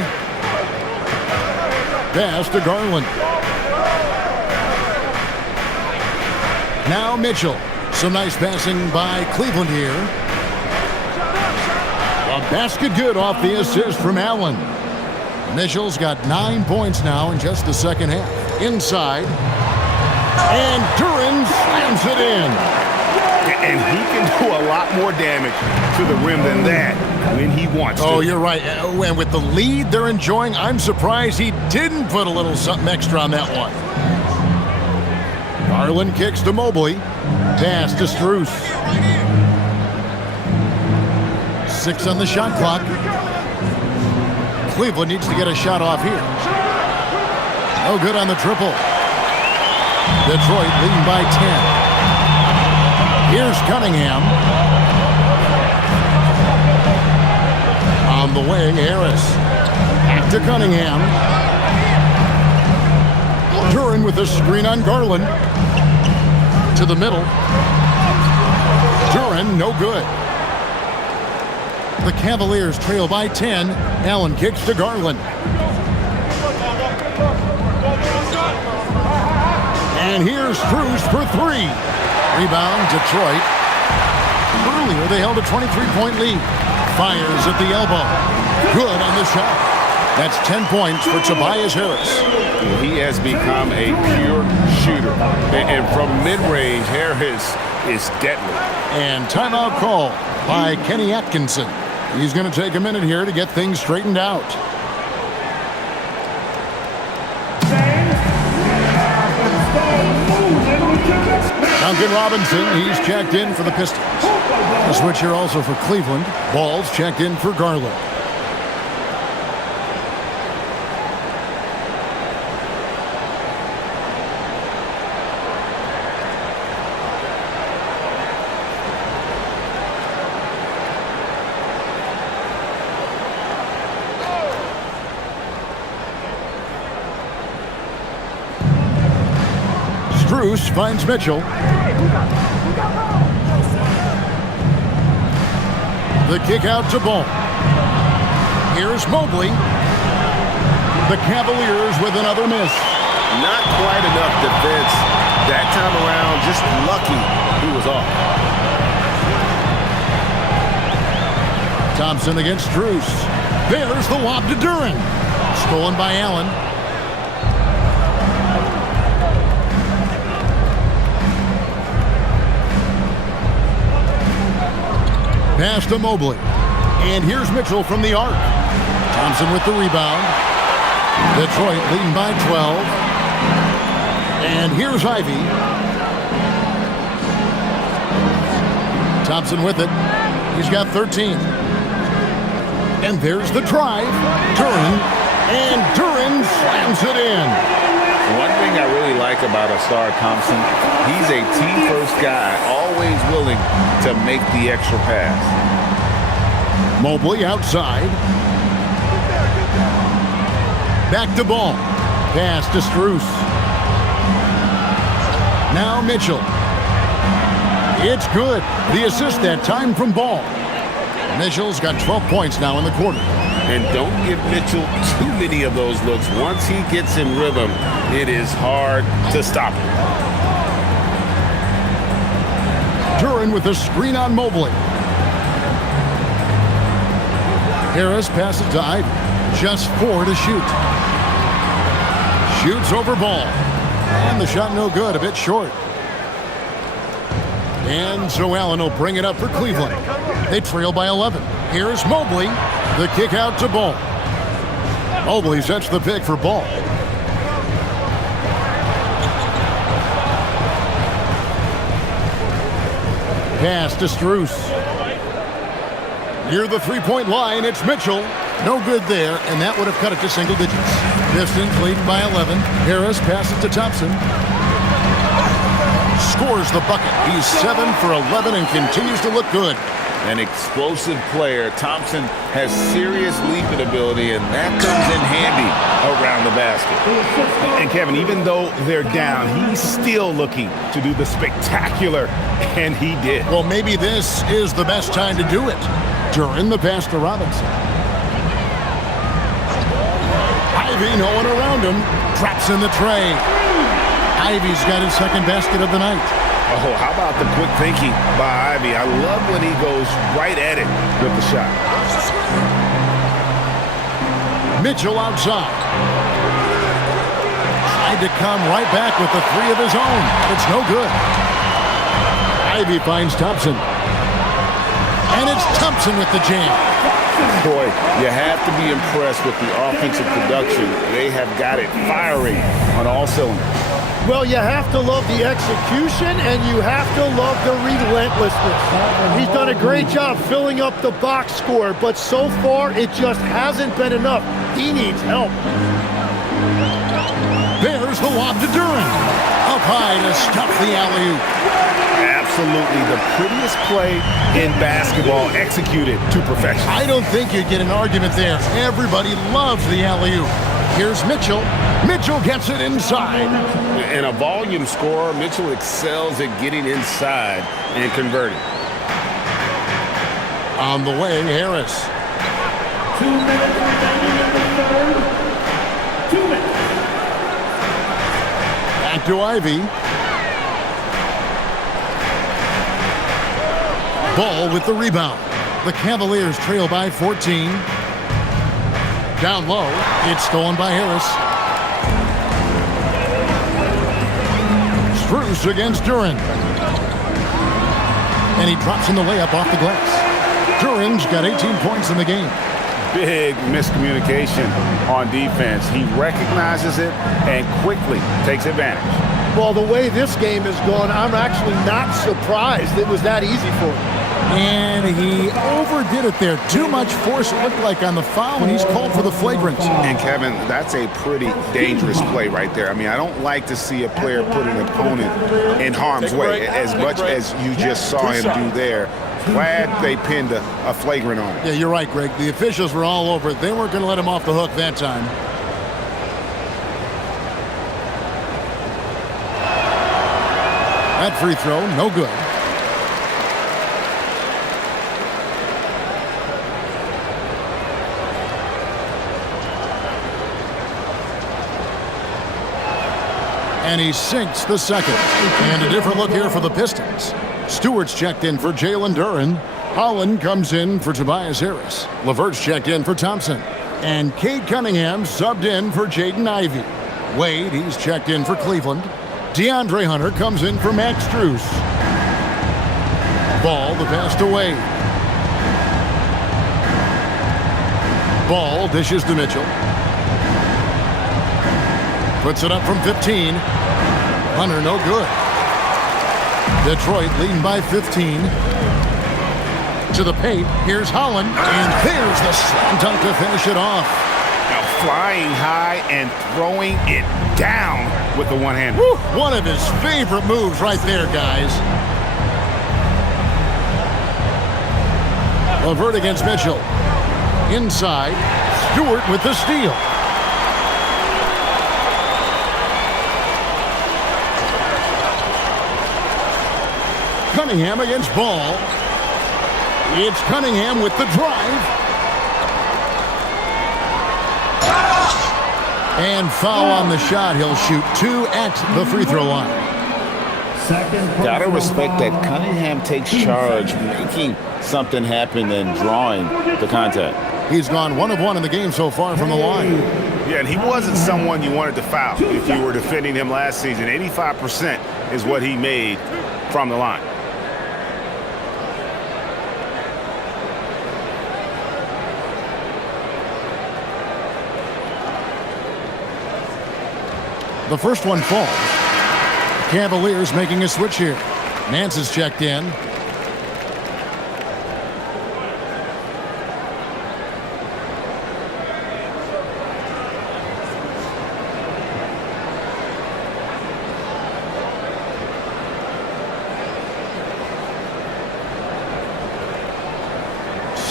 Pass to Garland. Now Mitchell. Some nice passing by Cleveland here. A basket good off the assist from Allen. Mitchell's got 9 points now in just the second half. Inside. And Duran slams it in. And he can do a lot more damage to the rim than that when he wants to. Oh, you're right. And with the lead they're enjoying, I'm surprised he didn't put a little something extra on that one. Garland kicks to Mobley. Pass to Strus. 6 on the shot clock. Cleveland needs to get a shot off here. No good on the triple. Detroit leading by 10. Here's Cunningham. On the wing, Harris. Back to Cunningham. Duran with a screen on Garland. To the middle. Duran, no good. The Cavaliers trail by 10. Allen kicks to Garland. And here's Strus for 3. Rebound, Detroit. Earlier, they held a 23-point lead. Fires at the elbow. Good on the shot. That's 10 points for Tobias Harris. He has become a pure shooter. And from mid-range, Harris is deadly. And timeout call by Kenny Atkinson. He's going to take a minute here to get things straightened out. Duncan Robinson, he's checked in for the Pistons. A switch here also for Cleveland. Ball's checked in for Garland. Strus finds Mitchell. The kick out to Ball. Here's Mobley. The Cavaliers with another miss. Not quite enough defense that time around. Just lucky he was off. Thompson against Strus. There's the lob to Duran. Stolen by Allen. Pass to Mobley. And here's Mitchell from the arc. Thompson with the rebound. Detroit leading by 12. And here's Ivy. Thompson with it. He's got 13. And there's the drive. Duran. And Duran slams it in. One thing I really like about Asar Thompson, he's a team-first guy, always willing to make the extra pass. Mobley outside. Back to Ball. Pass to Strus. Now Mitchell. It's good. The assist that time from Ball. Mitchell's got 12 points now in the quarter. And don't give Mitchell too many of those looks. Once he gets in rhythm, it is hard to stop him. Duran with a screen on Mobley. Harris passes to Ivy. Just 4 to shoot. Shoots over Ball. And the shot no good, a bit short. And so Allen will bring it up for Cleveland. They trail by 11. Here's Mobley. The kick out to Ball. Mobley sets the pick for Ball. Pass to Strus. Near the three-point line, it's Mitchell. No good there, and that would have cut it to single digits. Pistons leading by 11. Harris passes to Thompson. scores the bucket. He's 7 for 11 and continues to look good. An explosive player. Thompson has serious leaping ability, and that comes in handy around the basket. And Kevin, even though they're down, he's still looking to do the spectacular, and he did. Well, maybe this is the best time to do it. During the pass to Robinson. Ivy, no one around him. Drops in the tray. Ivy's got his second basket of the night. Oh, how about the quick thinking by Ivy? I love when he goes right at it with the shot. Mitchell outside. Tried to come right back with the three of his own. It's no good. Ivy finds Thompson. And it's Thompson with the jam. Boy, you have to be impressed with the offensive production. They have got it firing on all cylinders. Well, you have to love the execution, and you have to love the relentlessness. He's done a great job filling up the box score, but so far, it just hasn't been enough. He needs help. There's the lob to Duren. Up high to stuff the alley-oop. Absolutely the prettiest play in basketball, executed to perfection. I don't think you get an argument there. Everybody loves the alley-oop. Here's Mitchell. Mitchell gets it inside. And a volume scorer, Mitchell excels at getting inside and converting. On the way, Harris. 2 minutes remaining in the third. 2 minutes. Back to Ivy. Ball with the rebound. The Cavaliers trail by 14. Down low, it's stolen by Harris. Strus against Duren. And he drops in the layup off the glass. Duren's got 18 points in the game. Big miscommunication on defense. He recognizes it and quickly takes advantage. Well, the way this game has gone, I'm actually not surprised it was that easy for him. And he overdid it there. Too much force, it looked like, on the foul, and he's called for the flagrant. And Kevin, that's a pretty dangerous play right there. I mean, I don't like to see a player put an opponent in harm's way as much as you just saw him do there. Glad they pinned a flagrant on him. Yeah, you're right, Greg. The officials were all over it. They weren't going to let him off the hook that time. That free throw, no good. And he sinks the second. And a different look here for the Pistons. Stewart's checked in for Jalen Duren. Holland comes in for Tobias Harris. LeVert's checked in for Thompson. And Cade Cunningham subbed in for Jaden Ivey. Wade, he's checked in for Cleveland. DeAndre Hunter comes in for Max Strus. Ball, the pass to Wade. Ball dishes to Mitchell. Puts it up from 15. Hunter, no good. Detroit leading by 15. To the paint, here's Holland, and there's the slam dunk to finish it off. Now flying high and throwing it down with the one hand. Woo, one of his favorite moves right there, guys. LeVert against Mitchell. Inside, Stewart with the steal. Cunningham against Ball. It's Cunningham with the drive. And foul on the shot. He'll shoot 2 at the free throw line. Gotta respect that Cunningham takes charge, making something happen and drawing the contact. He's gone 1 of 1 in the game so far from the line. Yeah, and he wasn't someone you wanted to foul if you were defending him last season. 85% is what he made from the line. The first one falls. Cavaliers making a switch here. Nance is checked in.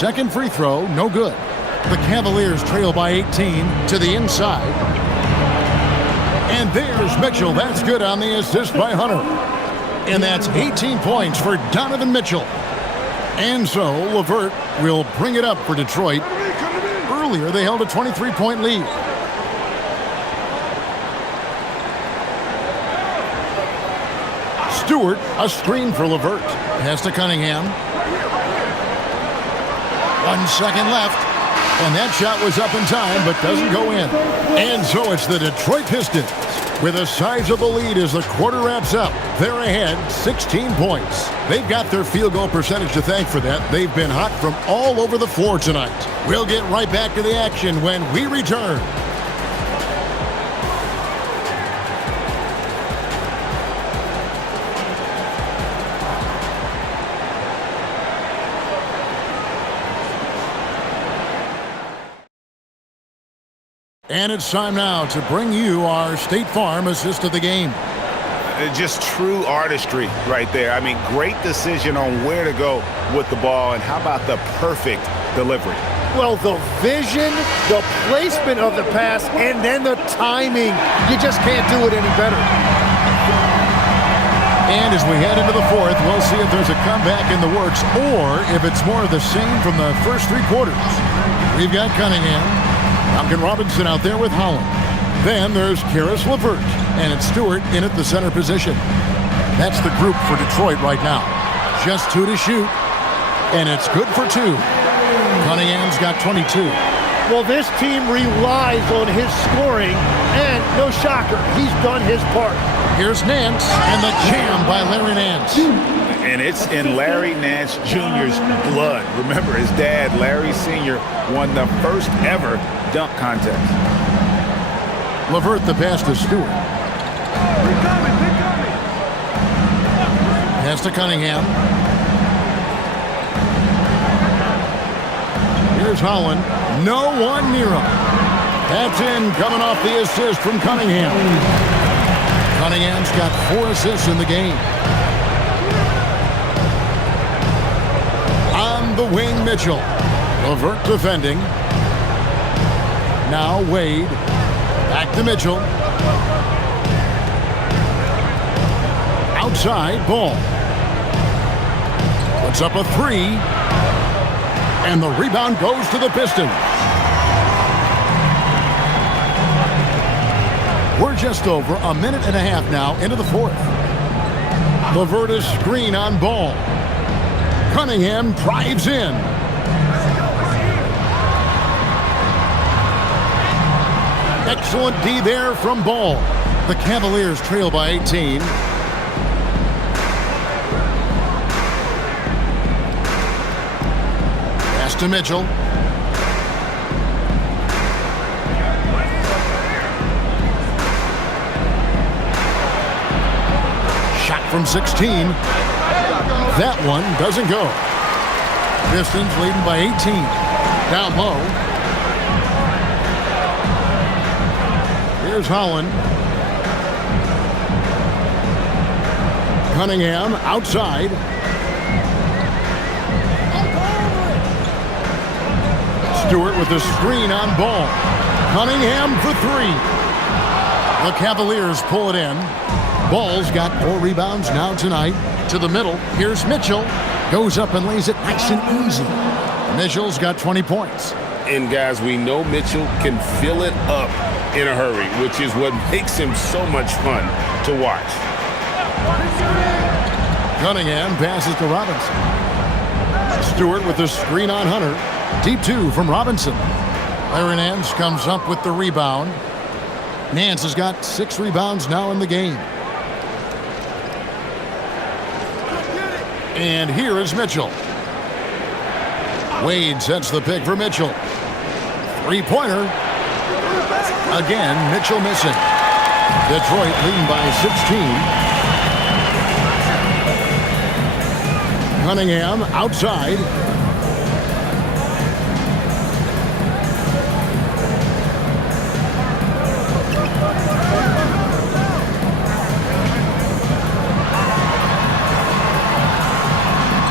Second free throw, no good. The Cavaliers trail by 18 to the inside. And there's Mitchell. That's good on the assist by Hunter. And that's 18 points for Donovan Mitchell. And so LeVert will bring it up for Detroit. Earlier, they held a 23-point lead. Stewart, a screen for LeVert. Pass to Cunningham. 1 second left. And that shot was up in time, but doesn't go in. And so it's the Detroit Pistons with a sizable lead as the quarter wraps up. They're ahead 16 points. They've got their field goal percentage to thank for that. They've been hot from all over the floor tonight. We'll get right back to the action when we return. And it's time now to bring you our State Farm assist of the game. Just true artistry right there. I mean, great decision on where to go with the ball, and how about the perfect delivery? Well, the vision, the placement of the pass, and then the timing. You just can't do it any better. And as we head into the fourth, we'll see if there's a comeback in the works or if it's more of the same from the first 3 quarters. We've got Cunningham. Duncan Robinson out there with Holland. Then there's Karis LeVert, and it's Stewart in at the center position. That's the group for Detroit right now. Just 2 to shoot, and it's good for 2. Cunningham's got 22. Well, this team relies on his scoring, and no shocker, he's done his part. Here's Nance, and the jam by Larry Nance. And it's in Larry Nance Jr.'s blood. Remember, his dad, Larry Sr., won the first ever dunk contest. LeVert the pass to Stewart. Pass to Cunningham. Here's Holland. No one near him. That's in, coming off the assist from Cunningham. Cunningham's got 4 assists in the game. On the wing, Mitchell. LeVert defending. Now Wade. Back to Mitchell. Outside, Ball. Puts up a 3. And the rebound goes to the Pistons. We're just over a minute and a half now into the fourth. LeVert is screen on Ball. Cunningham drives in. Excellent D there from Ball. The Cavaliers trail by 18. Pass to Mitchell. Shot from 16. That one doesn't go. Pistons leading by 18. Down low. Here's Holland. Cunningham outside. Stewart with the screen on Ball. Cunningham for 3. The Cavaliers pull it in. Ball's got 4 rebounds now tonight. To the middle. Here's Mitchell. Goes up and lays it nice and easy. Mitchell's got 20 points. And guys, we know Mitchell can fill it up in a hurry, which is what makes him so much fun to watch. Cunningham passes to Robinson. Stewart with the screen on Hunter. Deep 2 from Robinson. Larry Nance comes up with the rebound. Nance has got 6 rebounds now in the game. And here is Mitchell. Wade sets the pick for Mitchell. 3-pointer. Again, Mitchell missing. Detroit leading by 16. Cunningham outside.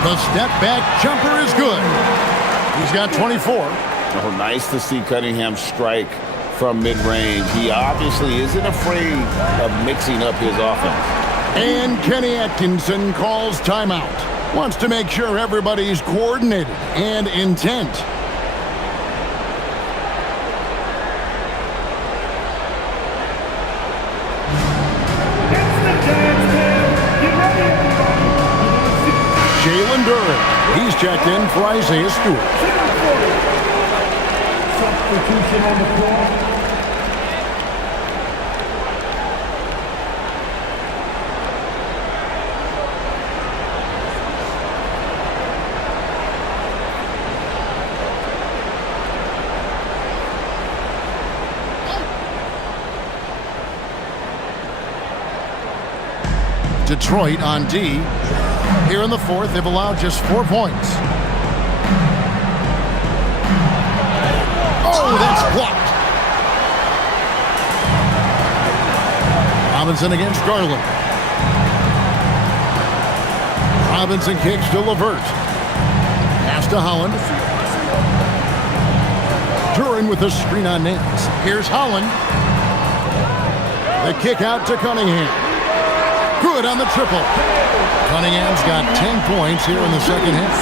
The step back jumper is good. He's got 24. Oh, nice to see Cunningham strike from mid-range. He obviously isn't afraid of mixing up his offense. And Kenny Atkinson calls timeout. Wants to make sure everybody's coordinated and intent. Jalen Duren. He's checked in for Isaiah Stewart. Substitution on the floor. Detroit on D. Here in the fourth, they've allowed just 4 points. Oh, that's blocked. Robinson against Garland. Robinson kicks to LeVert. Pass to Holland. Duren with a screen on Nance. Here's Holland. The kick out to Cunningham. Good on the triple. Cunningham's got 10 points here in the second half.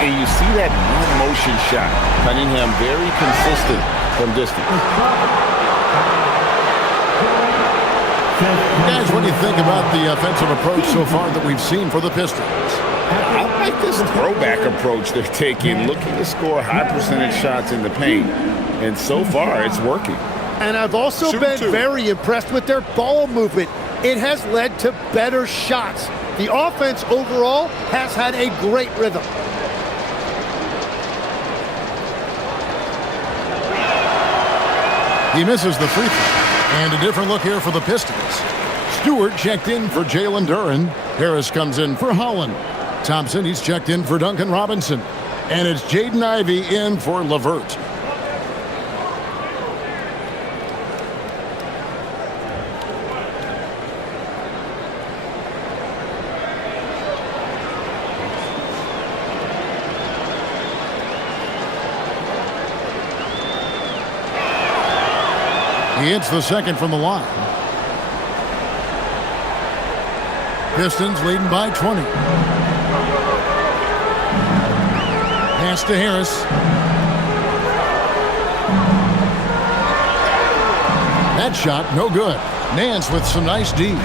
And you see that motion shot. Cunningham very consistent from distance. Guys, what do you think about the offensive approach so far that we've seen for the Pistons? I like this throwback approach they're taking, looking to score high percentage shots in the paint. And so far, it's working. And I've also been very impressed with their ball movement. It has led to better shots. The offense overall has had a great rhythm. He misses the free throw. And a different look here for the Pistons. Stewart checked in for Jalen Duren. Harris comes in for Holland. Thompson, he's checked in for Duncan Robinson. And it's Jaden Ivey in for LeVert. He hits the second from the line. Pistons leading by 20. Pass to Harris. That shot, no good. Nance with some nice D.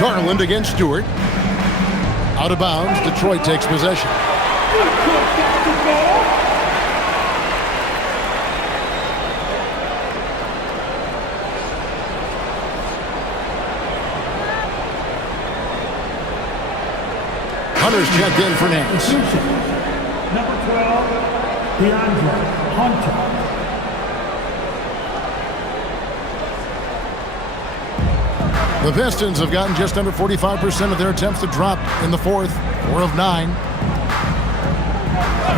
Garland against Stewart. Out of bounds, Detroit takes possession. Hunter's checked in for Nance. Number 12, DeAndre Hunter. The Pistons have gotten just under 45% of their attempts to drop in the fourth. 4 of 9.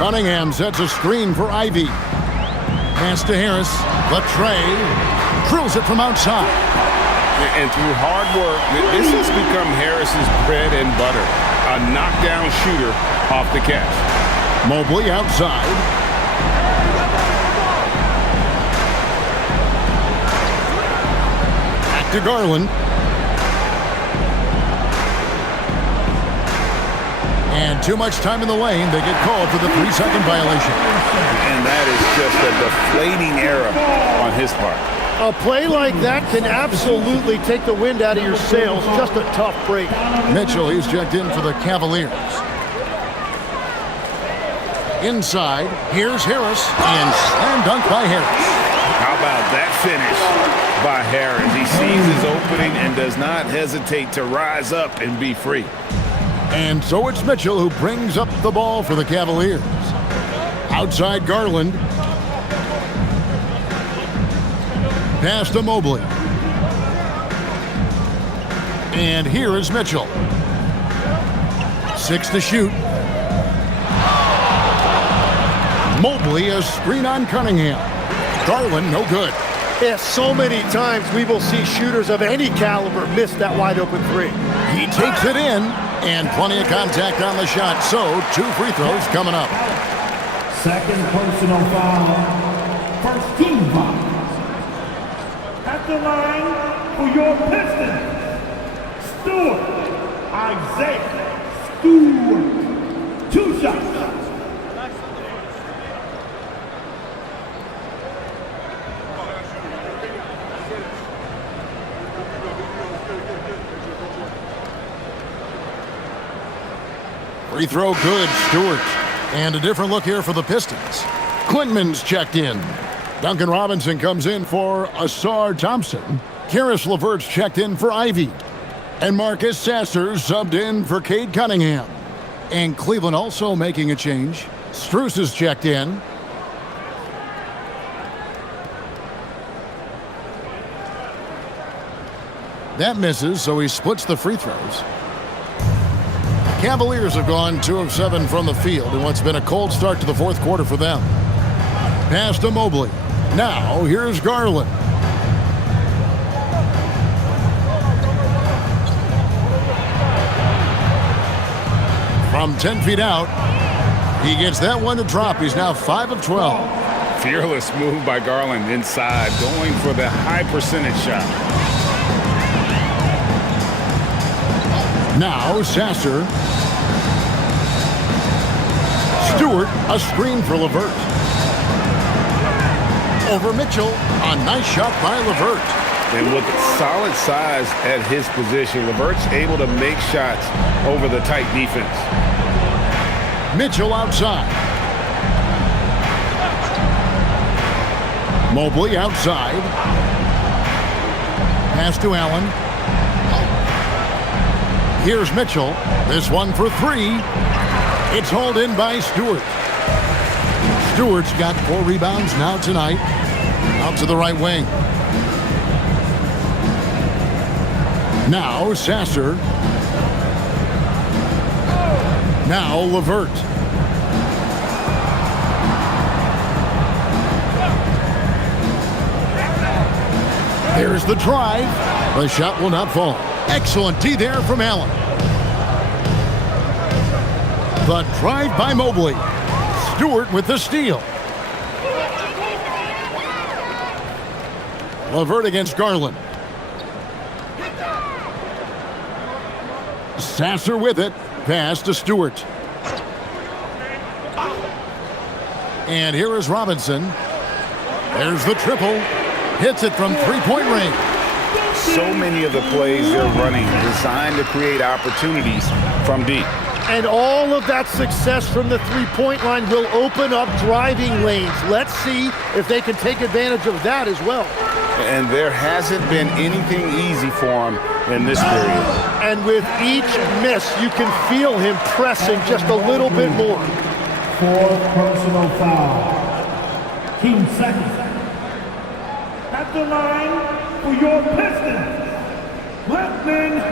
Cunningham sets a screen for Ivey. Pass to Harris. Latre drills it from outside. And through hard work, this has become Harris's bread and butter. A knockdown shooter off the catch. Mobley outside. Back to Garland. And too much time in the lane. They get called for the 3-second violation. And that is just a deflating error on his part. A play like that can absolutely take the wind out of your sails. Just a tough break. Mitchell, he's checked in for the Cavaliers. Inside, here's Harris, and slam dunk by Harris. How about that finish by Harris? He sees his opening and does not hesitate to rise up and be free. And so it's Mitchell who brings up the ball for the Cavaliers. Outside Garland. Pass to Mobley. And here is Mitchell. 6 to shoot. Mobley, a screen on Cunningham. Garland, no good. Yeah, so many times we will see shooters of any caliber miss that wide open three. He takes it in, And plenty of contact on the shot, so 2 free throws coming up. Second personal foul. First team foul. At the line for your Pistons, Stewart. Isaiah Stewart. 2 shots. Free throw good, Stewart. And a different look here for the Pistons. Quinman's checked in. Duncan Robinson comes in for Asar Thompson. Karis LeVert's checked in for Ivy. And Marcus Sasser subbed in for Cade Cunningham. And Cleveland also making a change. Strus is checked in. That misses, so he splits the free throws. Cavaliers have gone 2 of 7 from the field in what's been a cold start to the fourth quarter for them. Pass to Mobley. Now, here's Garland. From 10 feet out, he gets that one to drop. He's now 5 of 12. Fearless move by Garland inside, going for the high percentage shot. Now, Sasser. Stewart, a screen for LeVert. Over Mitchell, a nice shot by LeVert. And with solid size at his position, LeVert's able to make shots over the tight defense. Mitchell outside. Mobley outside. Pass to Allen. Here's Mitchell. This one for 3. It's hauled in by Stewart. Stewart's got 4 rebounds now tonight. Out to the right wing. Now Sasser. Now LeVert. There's the drive. The shot will not fall. Excellent D there from Allen. The drive by Mobley. Stewart with the steal. LeVert against Garland. Sasser with it. Pass to Stewart. And here is Robinson. There's the triple. Hits it from 3-point range. So many of the plays they're running designed to create opportunities from deep. And all of that success from the 3-point line will open up driving lanes. Let's see if they can take advantage of that as well. And there hasn't been anything easy for him in this period. And with each miss, you can feel him pressing just a little bit more. 4th personal foul. Team second. At the line for your Pistons, Blackman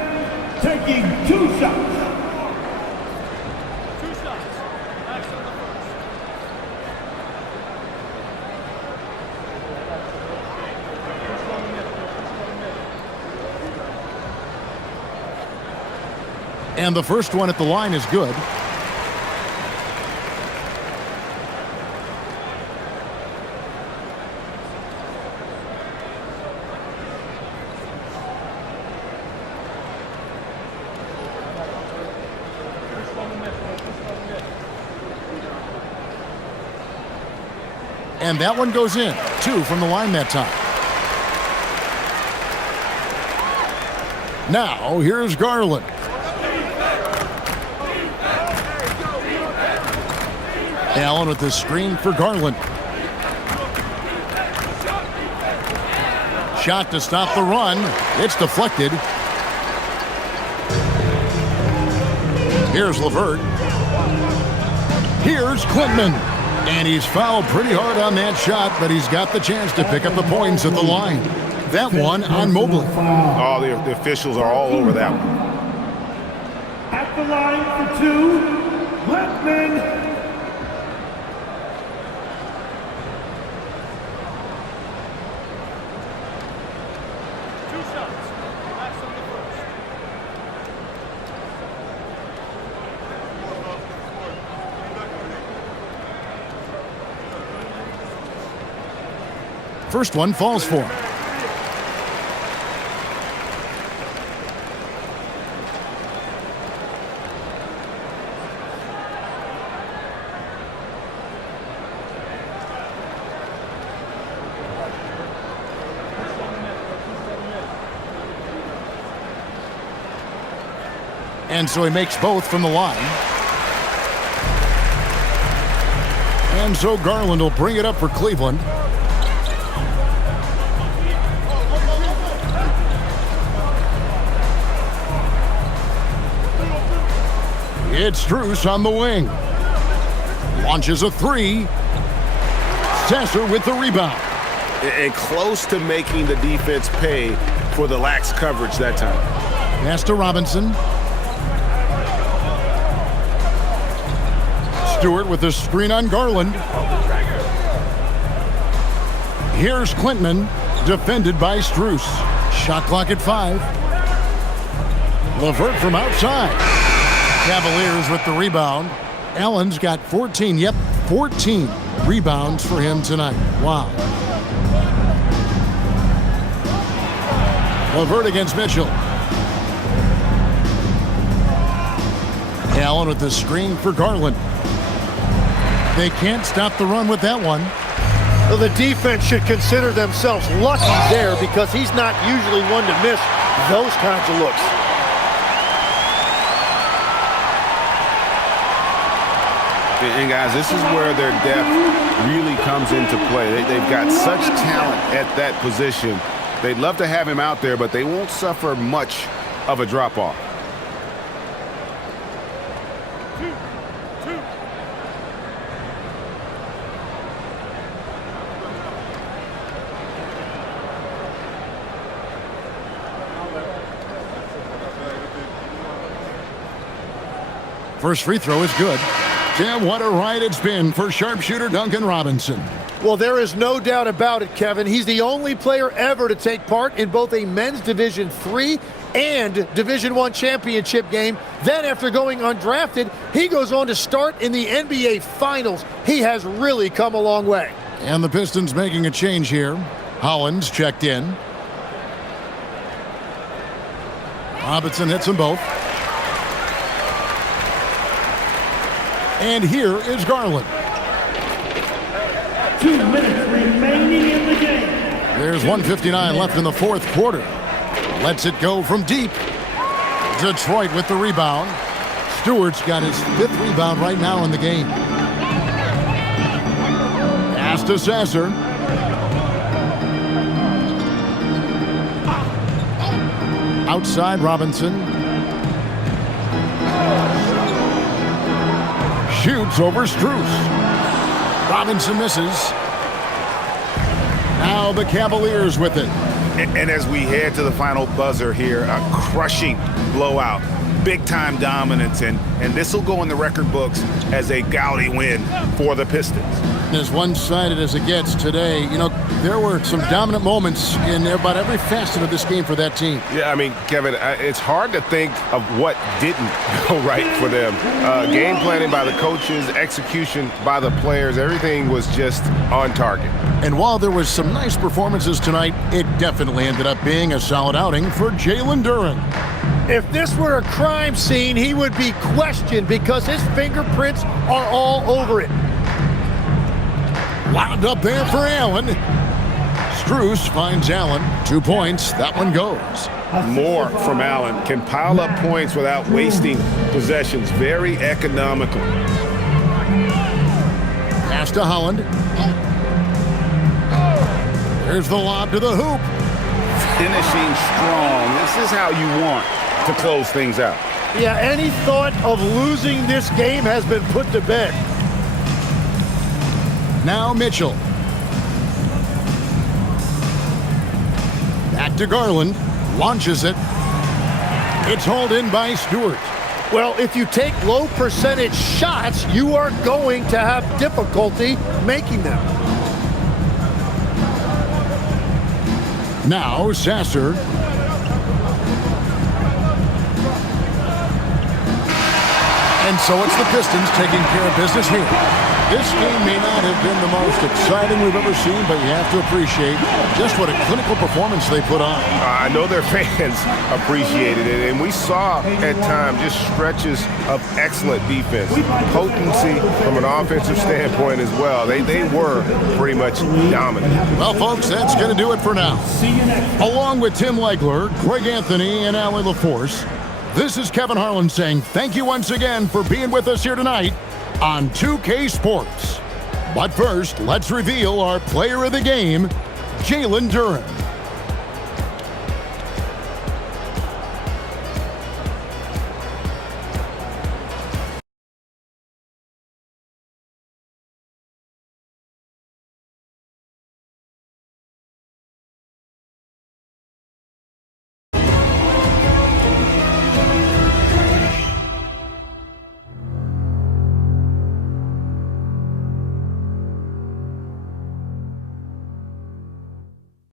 taking 2 shots. And the first one at the line is good. And that one goes in. 2 from the line that time. Now, here's Garland. Allen with the screen for Garland. Shot to stop the run. It's deflected. Here's LeVert. Here's Quinman. And he's fouled pretty hard on that shot, but he's got the chance to pick up the points at the line. That one on Mobley. Oh, the officials are all over that one. At the line for 2, Blackman. First one falls for him. And so he makes both from the line. And so Garland will bring it up for Cleveland. It's Strus on the wing. Launches a three. Sasser with the rebound. And close to making the defense pay for the lax coverage that time. Pass to Robinson. Stewart with the screen on Garland. Here's Klintman, defended by Strus. Shot clock at 5. LeVert from outside. Cavaliers with the rebound. Allen's got 14. Yep, 14 rebounds for him tonight. Wow. LeVert against Mitchell. Allen with the screen for Garland. They can't stop the run with that one. Well, the defense should consider themselves lucky there because he's not usually one to miss those kinds of looks. And guys, this is where their depth really comes into play. They've got such talent at that position. They'd love to have him out there, but they won't suffer much of a drop-off. First free throw is good. Jim, what a ride it's been for sharpshooter Duncan Robinson. Well, there is no doubt about it, Kevin. He's the only player ever to take part in both a men's Division III and Division I championship game. Then, after going undrafted, he goes on to start in the NBA Finals. He has really come a long way. And the Pistons making a change here. Hollins checked in. Robinson hits them both. And here is Garland. 2 minutes remaining in the game. There's 1:59 left in the fourth quarter. Lets it go from deep. Detroit with the rebound. Stewart's got his 5th rebound right now in the game. Pass to Sasser. Outside Robinson. Shoots over Strus. Robinson misses. Now the Cavaliers with it. And as we head to the final buzzer here, a crushing blowout, big-time dominance, and this will go in the record books as a gaudy win for the Pistons. As one-sided as it gets today, you know, there were some dominant moments in about every facet of this game for that team. Yeah, I mean, Kevin, it's hard to think of what didn't go right for them. Game planning by the coaches, execution by the players, everything was just on target. And while there was some nice performances tonight, it definitely ended up being a solid outing for Jalen Duren. If this were a crime scene, he would be questioned because his fingerprints are all over it. Wound up there for Allen. Strus finds Allen. 2 points. That one goes. More from Allen. Can pile up points without wasting possessions. Very economical. Pass to Holland. There's the lob to the hoop. Finishing strong. This is how you want to close things out. Yeah, any thought of losing this game has been put to bed. Now Mitchell. Back to Garland. Launches it. It's hauled in by Stewart. Well, if you take low percentage shots, you are going to have difficulty making them. Now Sasser. And so it's the Pistons taking care of business here. This game may not have been the most exciting we've ever seen, but you have to appreciate just what a clinical performance they put on. I know their fans appreciated it, and we saw at times just stretches of excellent defense, potency from an offensive standpoint as well. They were pretty much dominant. Well, folks, that's going to do it for now. Along with Tim Legler, Greg Anthony, and Allie LaForce, this is Kevin Harlan saying thank you once again for being with us here tonight on 2K Sports. But first, let's reveal our player of the game, Jalen Duren.